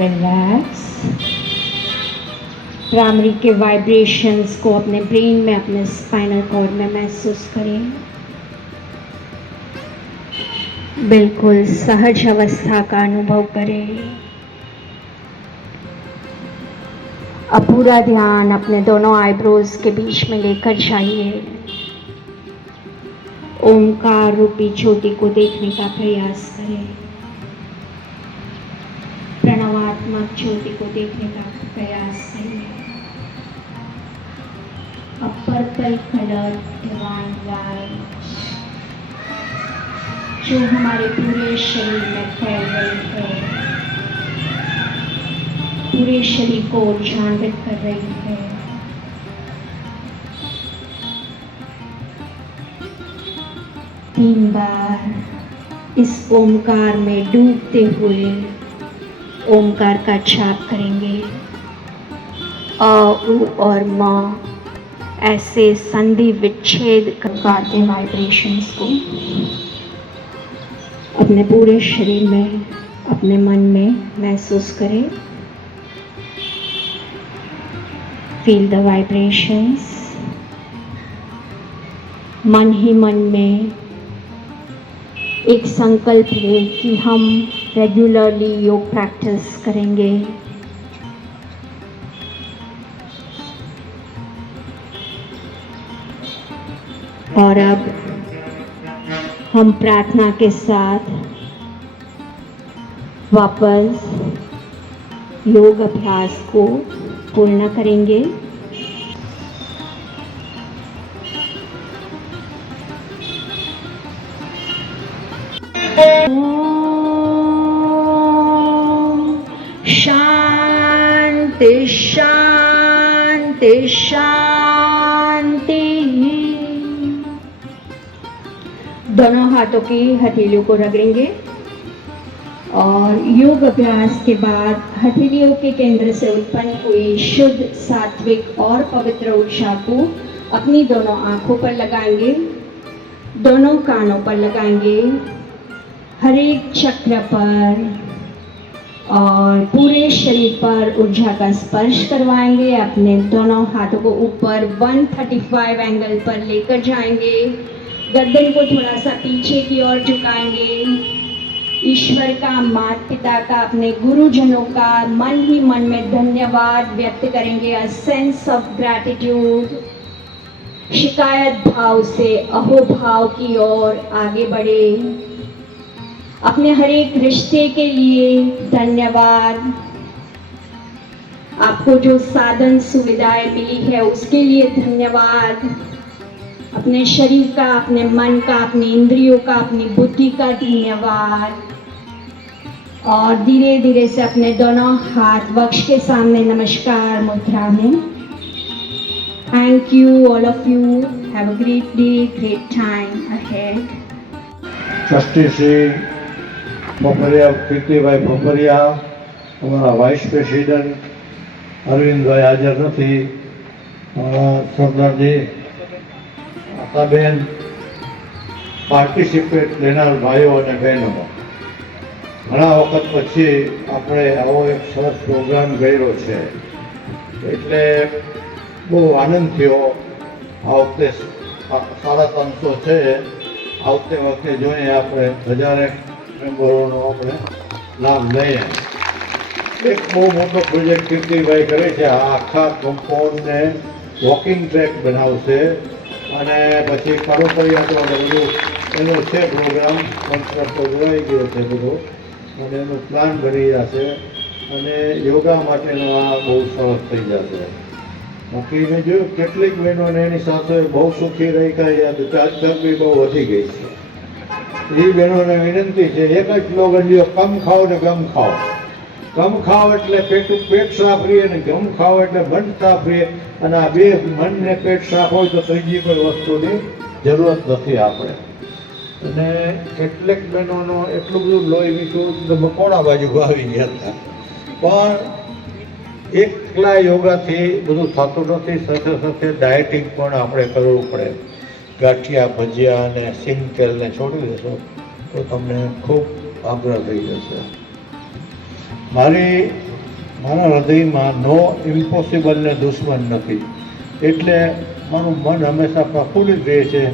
रिलैक्स। भ्रामरी के वाइब्रेशंस को अपने ब्रेन में, अपने स्पाइनल कॉर्ड में महसूस करें। बिल्कुल सहज अवस्था का अनुभव करें। अब पूरा ध्यान अपने दोनों आईब्रोज के बीच में लेकर जाइए। ओमकार रूपी ज्योति को देखने का प्रयास करें। प्रणवात्मक ज्योति को देखने का प्रयास करें। A purple colored divine light जो हमारे पूरे शरीर में फैल रही है, पूरे शरीर को ऊर्जान्वित कर रही है। तीन बार इस ओमकार में डूबते हुए ओमकार का जाप करेंगे। अ, उ और म ऐसे संधि विच्छेद करते वाइब्रेशंस को अपने पूरे शरीर में, अपने मन में महसूस करें। Feel the vibrations. मन ही मन में एक संकल्प लें कि हम रेगुलरली योग प्रैक्टिस करेंगे। और अब हम प्रार्थना के साथ वापस योग अभ्यास को पूर्ण करेंगे। शांति शांति शांति। दोनों हाथों की हथेलियों को रगड़ेंगे और योग अभ्यास के बाद हथेलियों के केंद्र से उत्पन्न हुई शुद्ध, सात्विक और पवित्र ऊर्जा को अपनी दोनों आंखों पर लगाएंगे, दोनों कानों पर लगाएंगे, हर एक चक्र पर और पूरे शरीर पर ऊर्जा का स्पर्श करवाएंगे। अपने दोनों हाथों को ऊपर 135 एंगल पर लेकर जाएंगे। गर्दन को थोड़ा सा पीछे की ओर झुकाएंगे। ईश्वर का, माता पिता का, अपने गुरुजनों का मन ही मन में धन्यवाद व्यक्त करेंगे। A sense of gratitude. शिकायत भाव से अहोभाव की ओर आगे बढ़े। अपने हर एक रिश्ते के लिए धन्यवाद। आपको जो साधन सुविधाएं मिली है उसके लिए धन्यवाद। अपने शरीर का, अपने मन का, अपनी इंद्रियों का, अपनी बुद्धि का धन्यवाद। और धीरे धीरे से अपने दोनों हाथ वक्ष के सामने नमस्कार मुद्रा में Thank you, all of you. Have a great day, great time ahead. Trustee Shri Popariya, Kirtibhai Popariya, અમારા વાઇસ પ્રેસિડેન્ટ અરવિંદભાઈ હાજર નથી, સરદારજી આશાબેન, પાર્ટિસિપેટ લેનાર ભાઈઓ અને બહેનો, ઘણા વખત પછી આપણે આવો એક સરસ પ્રોગ્રામ કર્યો છે એટલે બહુ આનંદ થયો. આ વખતે 350 છે. આવતે વખતે જોઈએ આપણે 1000 મેમ્બરોનો આપણે લાભ લઈએ. એક બહુ મોટો પ્રોજેક્ટ કીર્તિભાઈ કરે છે. આ આખા કમ્પાઉન્ડને વોકિંગ ટ્રેક બનાવશે અને પછી કારોકરિયા તો બધું એનો છે પ્રોગ્રામ, કોન્ટ્રાક્ટ તો જોડાઈ ગયો છે બધો અને એનું પ્લાન બની જશે અને યોગા માટેનો આ બહુ સરસ થઈ જશે. બાકી મેં જોયું કેટલીક બહેનોને એની સાથે બહુ સુખી રહી કાંઈ આજકાલ બી બહુ વધી ગઈ છે. એ બહેનોને વિનંતી છે, એક જ સ્લોગન લ્યો, કમ ખાઓ ને ગમ ખાઓ. કમ ખાઓ એટલે પેટ સાફ રહે અને ગમ ખાઓ એટલે મન સાફ રહે. અને આ બે મન ને પેટ સાફ હોય તો ત્રીજી કોઈ વસ્તુની જરૂરત નથી આપણે. અને કેટલીક બહેનોનો એટલું બધું લોહી મીઠું મકોડા બાજુ આવી ગયા હતા. પણ એકલા યોગાથી બધું થતું નથી. સાથે સાથે ડાયટિંગ પણ આપણે કરવું પડે. ગાંઠિયા, ભજીયા અને સિંગ તેલને છોડી દેશો તો તમને ખૂબ આગ્રહ થઈ જશે. મારા હૃદયમાં નો ઇમ્પોસિબલ ને દુશ્મન નથી, એટલે મારું મન હંમેશા પ્રફુલ્લિત રહે છે.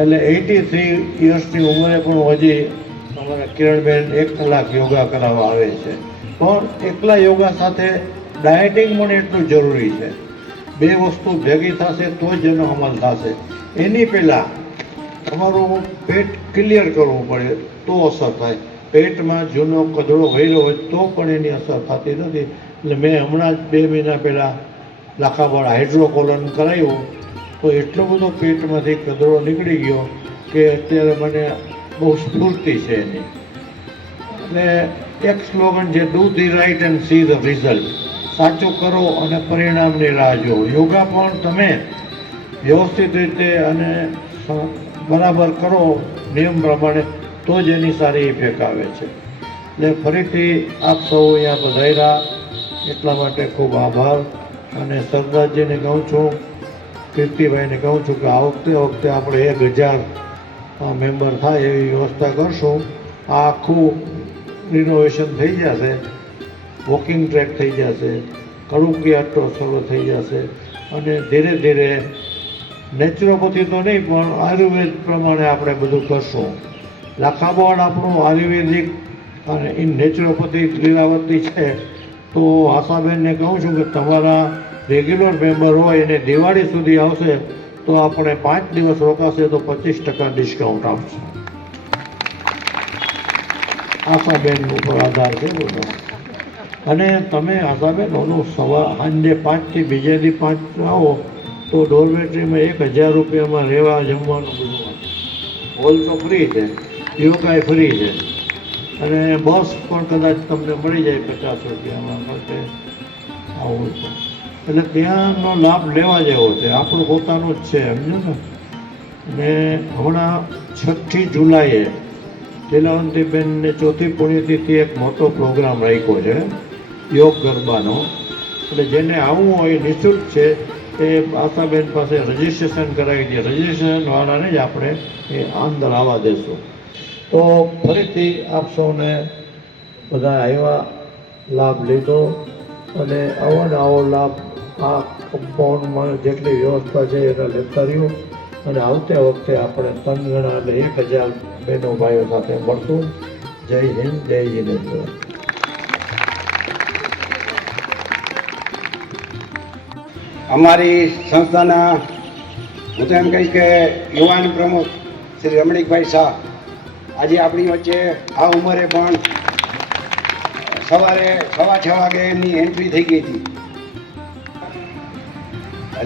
એટલે 83 યર્સની ઉંમરે પણ હજી અમારા કિરણબેન 1 કલાક યોગા કરાવવા આવે છે. પણ એકલા યોગા સાથે ડાયટિંગ પણ એટલું જરૂરી છે. બે વસ્તુ ભેગી થશે તો જ એનો અમલ થશે. એની પહેલાં તમારું પેટ ક્લિયર કરવું પડે તો અસર થાય. પેટમાં જૂનો કચરો ભર્યો હોય તો પણ એની અસર થતી નથી. એટલે મેં હમણાં જ 2 મહિના પહેલાં લાખાબાળ હાઇડ્રોકોલન કરાવ્યું તો એટલો બધો પેટમાંથી કચરો નીકળી ગયો કે અત્યારે મને બહુ સ્ફૂર્તિ છે એની. એટલે એક સ્લોગન છે, do the right and see the result. સાચું કરો અને પરિણામની રાહ જુઓ. યોગા પણ તમે વ્યવસ્થિત રીતે અને બરાબર કરો નિયમ પ્રમાણે તો જ એની સારી ઇફેક્ટ આવે છે. એટલે ફરીથી આપ સૌ અહીંયા પધાર્યા એટલા માટે ખૂબ આભાર. અને સરદારજીને કહું છું, કીર્તિભાઈને કહું છું કે આ વખતે આપણે 1000 મેમ્બર થાય એવી વ્યવસ્થા કરશું. આ આખું રિનોવેશન થઈ જશે, વોકિંગ ટ્રેક થઈ જશે, કડુકિયાટો શરૂ થઈ જશે અને ધીરે ધીરે નેચરોપેથી તો નહીં પણ આયુર્વેદ પ્રમાણે આપણે બધું કરશું. લાખાબાળ આપણું આયુર્વેદિક અને નેચરોપેથી લીલાવતી છે. તો આશાબેનને કહું છું કે તમારા રેગ્યુલર મેમ્બર હોય એને દિવાળી સુધી આવશે તો આપણે 5 દિવસ રોકાશે તો 25% ડિસ્કાઉન્ટ આપશે. આશાબેન ઉપર આધાર છે બધો. અને તમે આશાબેન ઓલું સાંજે 5 થી બીજે દી 5 આવો તો ડોરમેટરીમાં 1000 રૂપિયામાં રહેવા જમવાનું બધું. હોલ તો ફ્રી છે, યોગા ફ્રી છે અને બસ પણ કદાચ તમને મળી જાય 50 રૂપિયામાં માટે આવું છે. એટલે ત્યાંનો લાભ લેવા જેવો છે, આપણું પોતાનું જ છે, સમજો ને. અને હમણાં 6 જુલાઈએ લીલાવંતીબેનને 4મી પુણ્યતિથિ એક મોટો પ્રોગ્રામ રાખ્યો છે યોગ ગરબાનો. એટલે જેને આવવું હોય નિઃશુલ્ક છે. એ આશાબેન પાસે રજિસ્ટ્રેશન કરાવી દે. રજિસ્ટ્રેશનવાળાને જ આપણે એ અંદર આવવા દેશું. તો ફરીથી આપ સૌને બધા આવ્યા, લાભ લીધો અને આવો ને આવો લાભ આ કમ્પાઉન્ડમાં જેટલી વ્યવસ્થા છે એને લેતા રહ્યું. અને આવતે વખતે આપણે 3 ગણા એટલે 1000 બહેનો ભાઈઓ સાથે મળતું. જય હિન્દ, જય જિનેન્દ્ર. અમારી સંસ્થાના હું તો એમ કહીશ કે યુવાન પ્રમુખ શ્રી રમણીકભાઈ શાહ આજે આપણી વચ્ચે આ ઉંમરે પણ સવારે 6:15 વાગે એમની એન્ટ્રી થઈ ગઈ હતી.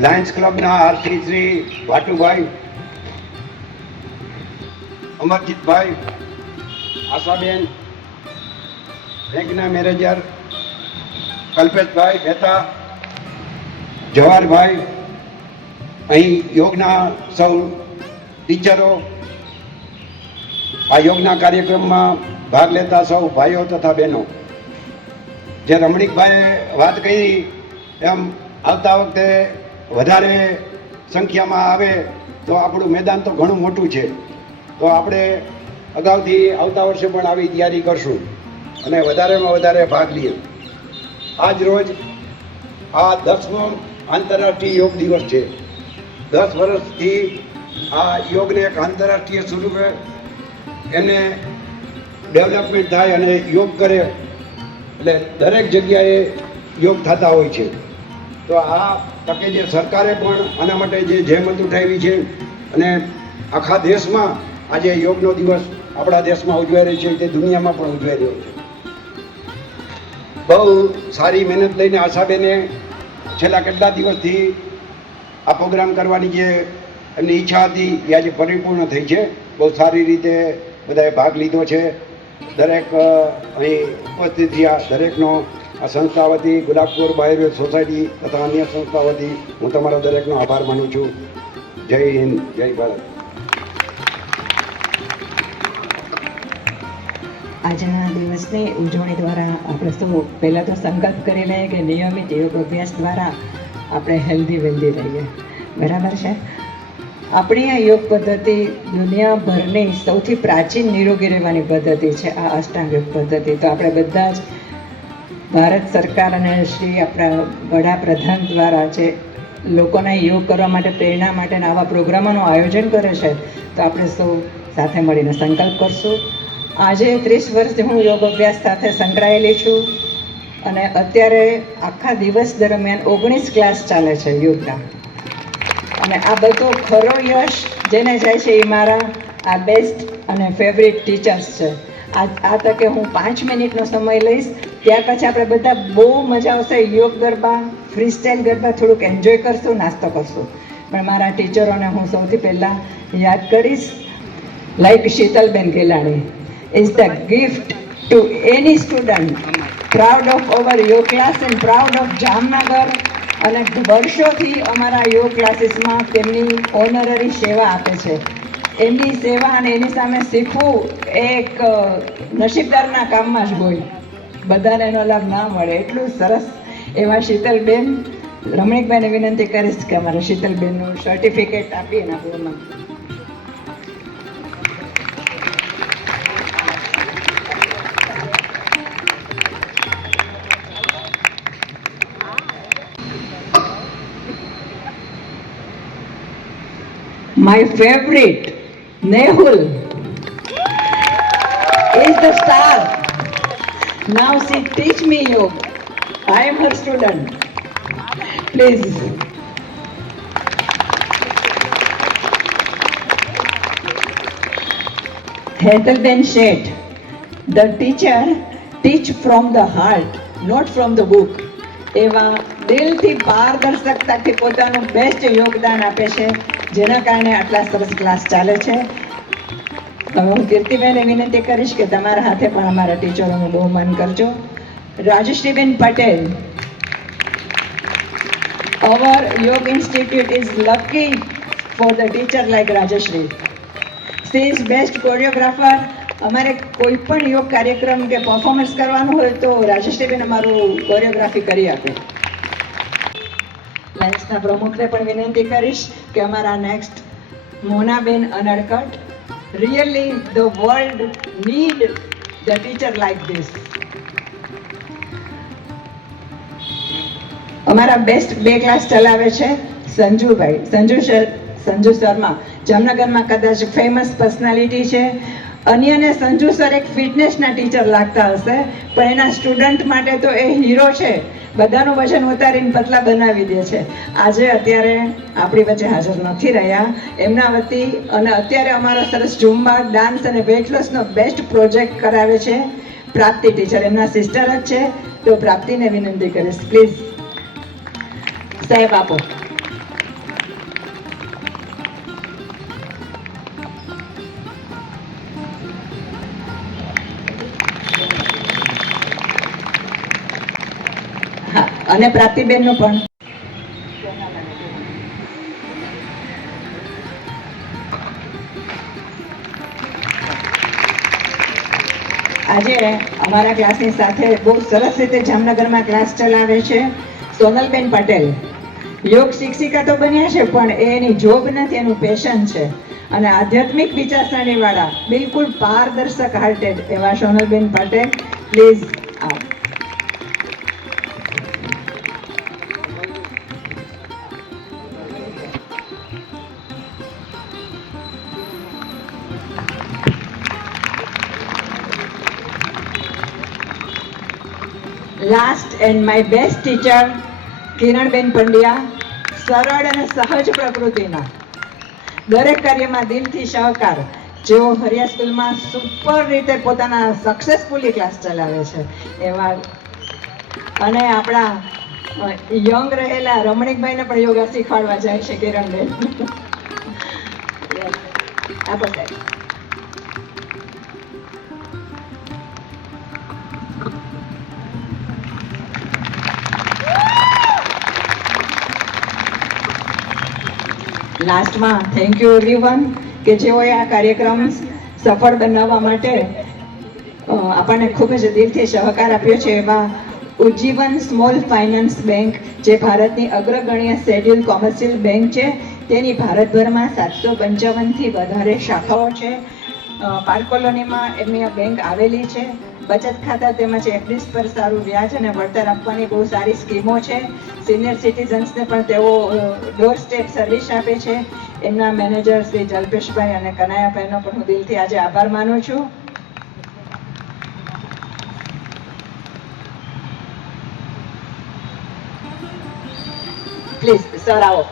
લાયન્સ ક્લબના આરસી શ્રી વાટુભાઈ, અમરજીતભાઈ, આશાબેન, બેંકના મેનેજર કલ્પેશભાઈ મહેતા, જવાહરભાઈ, અહીં યોગના સૌ ટીચરો, આ યોગના કાર્યક્રમમાં ભાગ લેતા સૌ ભાઈઓ તથા બહેનો, જે રમણીકભાઈએ વાત કરી એમ આવતા વખતે વધારે સંખ્યામાં આવે તો આપણું મેદાન તો ઘણું મોટું છે, તો આપણે અગાઉથી આવતા વર્ષે પણ આવી તૈયારી કરશું અને વધારેમાં વધારે ભાગ લઈએ. આજ રોજ આ 10મો આંતરરાષ્ટ્રીય યોગ દિવસ છે. 10 વર્ષથી આ યોગને એક આંતરરાષ્ટ્રીય સ્વરૂપે એને ડેવલપમેન્ટ થાય અને યોગ કરે એટલે દરેક જગ્યાએ યોગ થતા હોય છે. તો આ તકે જે સરકારે પણ આના માટે જે જહેમત ઉઠાવી છે અને આખા દેશમાં આજે યોગનો દિવસ આપણા દેશમાં ઉજવાઈ રહ્યો છે, તે દુનિયામાં પણ ઉજવાઈ રહ્યો છે. બહુ સારી મહેનત લઈને આશાબેને છેલ્લા કેટલા દિવસથી આ પ્રોગ્રામ કરવાની જે એમની ઈચ્છા હતી એ આજે પરિપૂર્ણ થઈ છે. બહુ સારી રીતે બધાએ ભાગ લીધો છે. દરેક અહીં ઉપસ્થિત થયા દરેકનો આ સંસ્થા વતી, ગુલાબપુર બાયોવેલ સોસાયટી તથા અન્ય સંસ્થા વતી હું તમારો દરેકનો આભાર માનું છું. જય હિન્દ, જય ભારત. આજના દિવસની ઉજવણી દ્વારા આપણે સૌ પહેલાં તો સંકલ્પ કરી લઈએ કે નિયમિત યોગ અભ્યાસ દ્વારા આપણે હેલ્ધી વેલ્ધી રહીએ. બરાબર છે? આપણી આ યોગ પદ્ધતિ દુનિયાભરની સૌથી પ્રાચીન નિરોગી રહેવાની પદ્ધતિ છે, આ અષ્ટાંગ યોગ પદ્ધતિ. તો આપણે બધા જ ભારત સરકાર અને શ્રી આપણા વડાપ્રધાન દ્વારા જે લોકોને યોગ કરવા માટે પ્રેરણા માટેના આવા પ્રોગ્રામોનું આયોજન કરે છે, તો આપણે સૌ સાથે મળીને સંકલ્પ કરશું. આજે 30 વર્ષથી હું યોગ અભ્યાસ સાથે સંકળાયેલી છું અને અત્યારે આખા દિવસ દરમિયાન 19 ક્લાસ ચાલે છે યોગના. અને આ બધો ખરો યશ જેને જાય છે એ મારા આ બેસ્ટ અને ફેવરિટ ટીચર્સ છે. આ તકે હું 5 મિનિટનો સમય લઈશ, ત્યાર પછી આપણે બધા બહુ મજા આવશે. યોગ ગરબા, ફ્રી સ્ટાઇલ ગરબા થોડુંક એન્જોય કરશું, નાસ્તો કરશું. પણ મારા ટીચરોને હું સૌથી પહેલાં યાદ કરીશ. Like Shitalben Gelani is the gift to any student. Proud of our yoga class and proud of Jamnagar. અને વર્ષોથી અમારા યોગ ક્લાસીસમાં તેમની ઓનરરી સેવા આપે છે. એમની સેવા અને એની સામે શીખવું એ એક નસીબદારના કામમાં જ હોય, બધાને એનો લાભ ના મળે. એટલું સરસ એવા શીતલબેન, રમણીકભાઈને વિનંતી કરીશ કે અમારા શીતલબેનનું સર્ટિફિકેટ આપી એના પૂર્ણ. My favorite, Nehul, is the star. Now she teach me yoga. I am her student. Please. Hethelben Sheth, the teacher teach from the heart, not from the book. એવા દિલથી પારદર્શકતાથી પોતાનું બેસ્ટ યોગદાન આપે છે, જેના કારણે આટલા સરસ ક્લાસ ચાલે છે. હવે હું કીર્તિબેનને વિનંતી કરીશ કે તમારા હાથે પણ અમારા ટીચરોનું બહુમાન કરજો. રાજશ્રીબેન Patel, our yoga institute is lucky for the teacher like Rajashri. She is best choreographer. અમારે કોઈ પણ યોગ કાર્યક્રમ કે પરફોર્મન્સ કરવાનું હોય તો રાજેશ્રીબેન અમારું કોરિયોગ્રાફી કરી આપે. લાયન્સના પ્રમુખને પણ વિનંતી કરીશ કે અમારા next Monaben Anadkat. Really the world need the teacher like this. અમારા બેસ્ટ 2 ક્લાસ ચલાવે છે સંજુભાઈ, સંજુ શર્મા. જામનગરમાં કદાચ ફેમસ પર્સનાલિટી છે. અન્યને સંજુ સર એક ફિટનેસના ટીચર લાગતા હશે, પણ એના સ્ટુડન્ટ માટે તો એ હીરો છે. બધાનું વજન ઉતારીને પતલા બનાવી દે છે. આજે અત્યારે આપણી વચ્ચે હાજર નથી રહ્યા એમના વતી, અને અત્યારે અમારો સરસ ઝુમ્બા, ડાન્સ અને વેઇટ લોસનો બેસ્ટ પ્રોજેક્ટ કરાવે છે પ્રાપ્તિ ટીચર. એમના સિસ્ટર જ છે, તો પ્રાપ્તિને વિનંતી કરીશ પ્લીઝ. સાહેબ આપો. અને પ્રાપ્તિબેનનું પણ. આજે અમારા ક્લાસની સાથે બહુ સરસ રીતે જામનગરમાં ક્લાસ ચલાવે છે સોનલબેન પટેલ. યોગ શિક્ષિકા તો બન્યા છે, પણ એની જોબ નથી, એનું પેશન છે. અને આધ્યાત્મિક વિચારસરણીવાળા, બિલકુલ પારદર્શક હાર્ટેડ એવા સોનલબેન પટેલ, પ્લીઝ આવો. Last and my best teacher Kiranben Pandya, સરળ અને સહજ પ્રકૃતિના, દરેક કાર્યમાં દિલથી સહકાર, જેઓ હરિયા સ્કૂલમાં સુપર રીતે પોતાના સક્સેસફુલી ક્લાસ ચલાવે છે એવા. અને આપણા યંગ રહેલા રમણીકભાઈને પણ યોગા શીખવાડવા જાય છે કિરણબેન. આપો સાહેબ. લાસ્ટમાં થેન્ક યુ એવરીવન કે જેઓએ આ કાર્યક્રમ સફળ બનાવવા માટે આપણને ખૂબ જ દિલથી સહકાર આપ્યો છે. એમાં ઉજ્જીવન સ્મોલ ફાઇનાન્સ બેંક, જે ભારતની અગ્રગણ્ય શેડ્યુલ કોમર્શિયલ બેંક છે, તેની ભારતભરમાં 755થી વધારે શાખાઓ છે. પાર્ક કોલોનીમાં એમની આ બેંક આવેલી છે. બચત ખાતા તેમજ એફડીસ પર સારું વ્યાજ અને વળતર આપવાની બહુ સારી સ્કીમો છે. સિનિયર સિટીઝન્સને પણ તેઓ ડોર સ્ટેપ સર્વિસ આપે છે. એમના મેનેજર શ્રી જલ્પેશભાઈ અને કનાયાભાઈનો પણ હું દિલથી આજે આભાર માનું છું. પ્લીઝ સર આવો.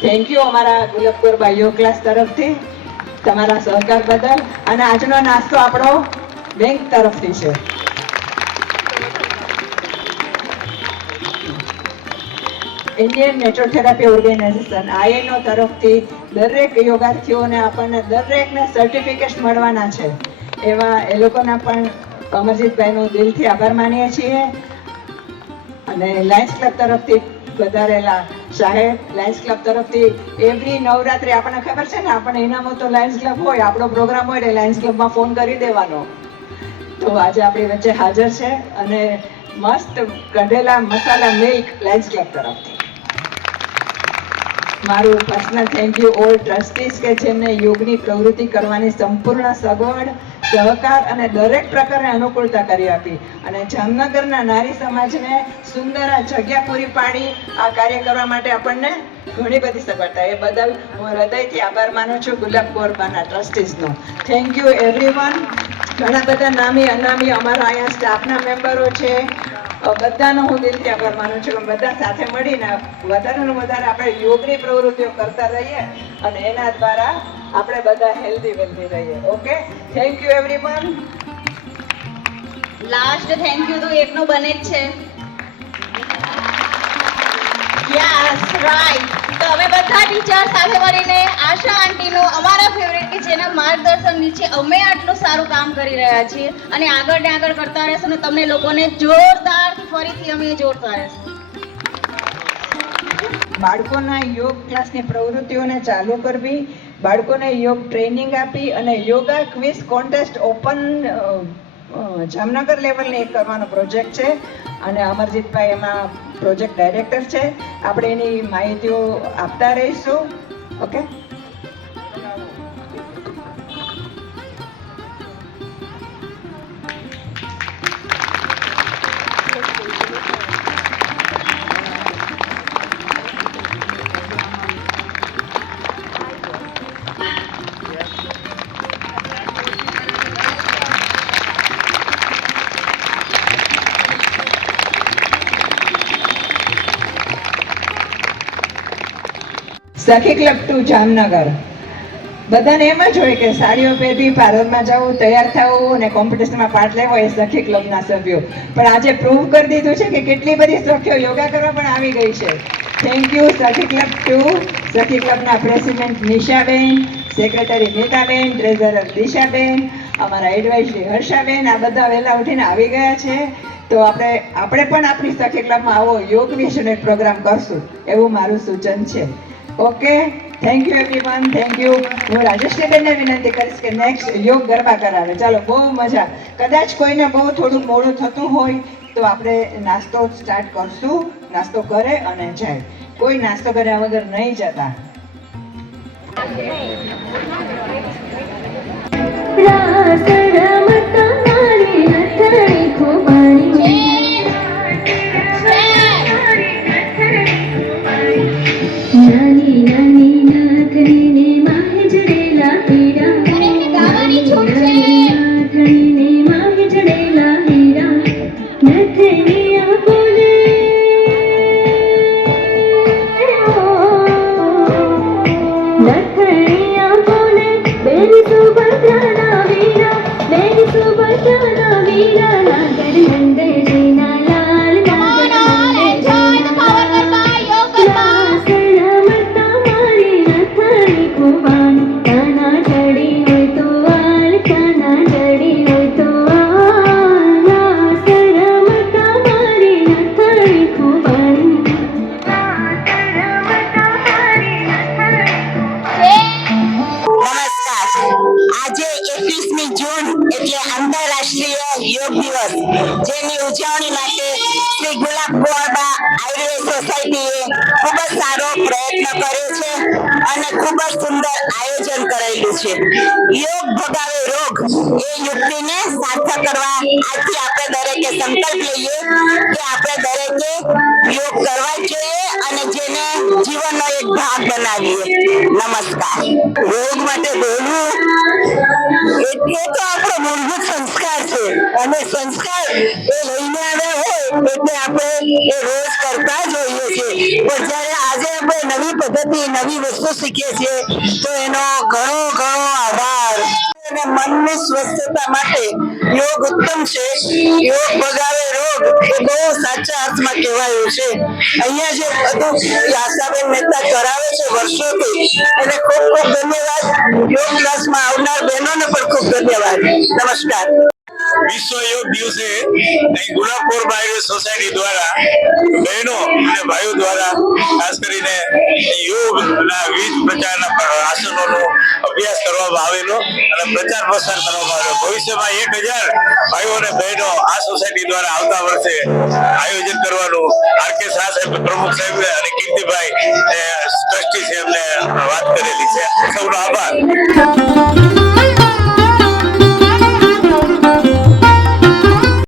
થેન્ક યુ અમારા ગુલાબપુર યોગ ક્લાસ તરફથી તમારા સહકાર બદલ. અને આજનો નાસ્તો આપણો બેંક તરફથી છે. ઇન્ડિયન નેચરોથેરાપી ઓર્ગેનાઇઝેશન INO તરફથી દરેક યોગાર્થીઓને આપણને દરેકને સર્ટિફિકેટ મળવાના છે. એવા એ લોકોના પણ અમરજીતભાઈનો દિલથી આભાર માનીએ છીએ. અને લાયન્સ ક્લબ તરફથી વધારેલા સાહેબ, લાયન્સ ક્લબ તરફથી એવરી નવરાત્રિ આપણને ખબર છે ને, આપણને ઇનામો તો લાયન્સ ક્લબ હોય, આપણો પ્રોગ્રામ હોય એટલે લાયન્સ ક્લબમાં ફોન કરી દેવાનો. તો આજે આપણી વચ્ચે હાજર છે અને મસ્ત કઢેલા મસાલા મિલ્ક લાયન્સ ક્લબ તરફથી. મારું personal thank you all trustees કે જેમને યોગની પ્રવૃત્તિ કરવાની સંપૂર્ણ સગવડ, સહકાર અને દરેક પ્રકારની અનુકૂળતા કરી આપી. અને જામનગરના નારી સમાજને સુંદર આ જગ્યા પૂરી પાડી આ કાર્ય કરવા માટે આપણને ઘણી બધી સગવડતા. એ બદલ હું હૃદયથી આભાર માનું છું ગુલાબ ગોરબાના ટ્રસ્ટીઝનો. Thank you everyone. ઘણા બધા નામી અનામી અમારા અહીંયા સ્ટાફના મેમ્બરો છે, બધાનો હું દિલથી આભાર માનું છું. બધા સાથે મળીને વધારેનું વધારે આપણે યોગની પ્રવૃત્તિઓ કરતા રહીએ અને એના દ્વારા આપણે બધા હેલ્ધી વેલ્ધી રહીએ. Okay, thank you everyone. Last thank you તો એકનું બને જ છે. Yes right. તો હવે બધા ટીચર સાથે મળીને આશા આંટીનો, અમારા ફેવરેટ કે જેના માર્ગદર્શન નીચે અમે આટલું સારું કામ કરી રહ્યા છીએ અને આગળ ને આગળ કરતા રહેશું અને તમને લોકોને જોરદારથી ફરીથી અમે જોડતા રહેશું. બાળકોના યોગ ક્લાસની પ્રવૃત્તિઓને ચાલુ કરવી, બાળકોને યોગ ટ્રેનિંગ આપી અને yoga quiz contest open Jamnagar લેવલની એક કરવાનો પ્રોજેક્ટ છે. અને અમરજીતભાઈ એમાં પ્રોજેક્ટ ડાયરેક્ટર છે. આપણે એની માહિતીઓ આપતા રહીશું. ઓકે, સખી ક્લબ ટુ જામનગર. બધાને એમ જ હોય કે સાડીઓ પહેરવી, પાર્લરમાં જવું, તૈયાર થવું અને કોમ્પિટિશનમાં પાર્ટ લેવો એ સખી ક્લબના સભ્યો. પણ આજે પ્રૂવ કરી દીધું છે કે કેટલી બધી સખીઓ યોગા કરવા પણ આવી ગઈ છે. થેન્ક યુ સખી ક્લબ ટુ. સખી ક્લબના president નિશાબેન, secretary Nitaben, treasurer Dishaben, અમારા એડવાઇઝરી હર્ષાબેન, આ બધા વહેલા ઉઠીને આવી ગયા છે. તો આપણે પણ આપણી સખી ક્લબમાં આવો યોગ વિશેનો એક પ્રોગ્રામ કરશું એવું મારું સૂચન છે. Okay, thank you everyone, thank you. હું રાજેશ્રીબેનને વિનંતી કરીશ કે નેક્સ્ટ યોગ ગરબા કરાવે. ચાલો, બહુ મજા. કદાચ કોઈને બહુ થોડું મોડું થતું હોય તો આપણે નાસ્તો સ્ટાર્ટ કરશું. નાસ્તો કરે અને જાય. કોઈ નાસ્તો કર્યા વગર નહીં જતા. આજે 21મી જૂન એટલે આંતરરાષ્ટ્રીય યોગ દિવસ, જેની ઉજવણી માટે શ્રી ગુલાબ કુંવરબા આયુર્વેદ સોસાયટીએ ખૂબ જ સારો પ્રયત્ન કર્યો છે અને ખૂબ જ સુંદર આયોજન કરેલું છે. યોગ ભગાવે રોગ એ યુક્તિને સાર્થક કરવા આજથી આપણે દરેકે સંકલ્પ લઈએ કે આપણે દરેકે યોગ કરવા જ જોઈએ અને જેને જીવનનો એક ભાગ બનાવીએ. નમસ્કાર. યોગ માટે બોલવું એ તો આપણો મૂળભૂત સંસ્કાર છે અને સંસ્કાર એ લઈને આવ્યા હોય એટલે આપણે એ રોજ કરતા જ હોઈએ છીએ. પણ જ્યારે આજે આપણે નવી પદ્ધતિ, નવી વસ્તુ શીખીએ છીએ તો એનો ઘણો ઘણો આભાર. અને મનની સ્વસ્થતા માટે યોગ ઉત્તમ છે. યોગ ભગાવે રોગ એ બહુ સાચા અર્થમાં કહેવાયું છે. અહીંયા જે બધું આશાબેન મહેતા કરાવે છે વર્ષોથી, એને ખૂબ ખૂબ ધન્યવાદ. યોગ ક્લાસમાં આવનાર બહેનોને પણ ખૂબ ધન્યવાદ. નમસ્કાર. વિશ્વ યોગ દિવસે અહીં ગુલાબ કુંવરબા આયુર્વેદ સોસાયટી દ્વારા બહેનો અને ભાઈઓ દ્વારા ખાસ કરીને યોગના વિવિધ પ્રકારના આસનોનો અભ્યાસ કરવામાં આવેલો અને પ્રચાર પ્રસાર કરવામાં આવ્યો. ભવિષ્યમાં 1000 ભાઈઓ અને બહેનો આ સોસાયટી દ્વારા આવતા વર્ષે આયોજન કરવાનું આર.કે. શાહ સાહેબ, પ્રમુખ સાહેબ અને કીર્તિભાઈ ટ્રસ્ટી છે એમને વાત કરેલી છે. સૌનો આભાર.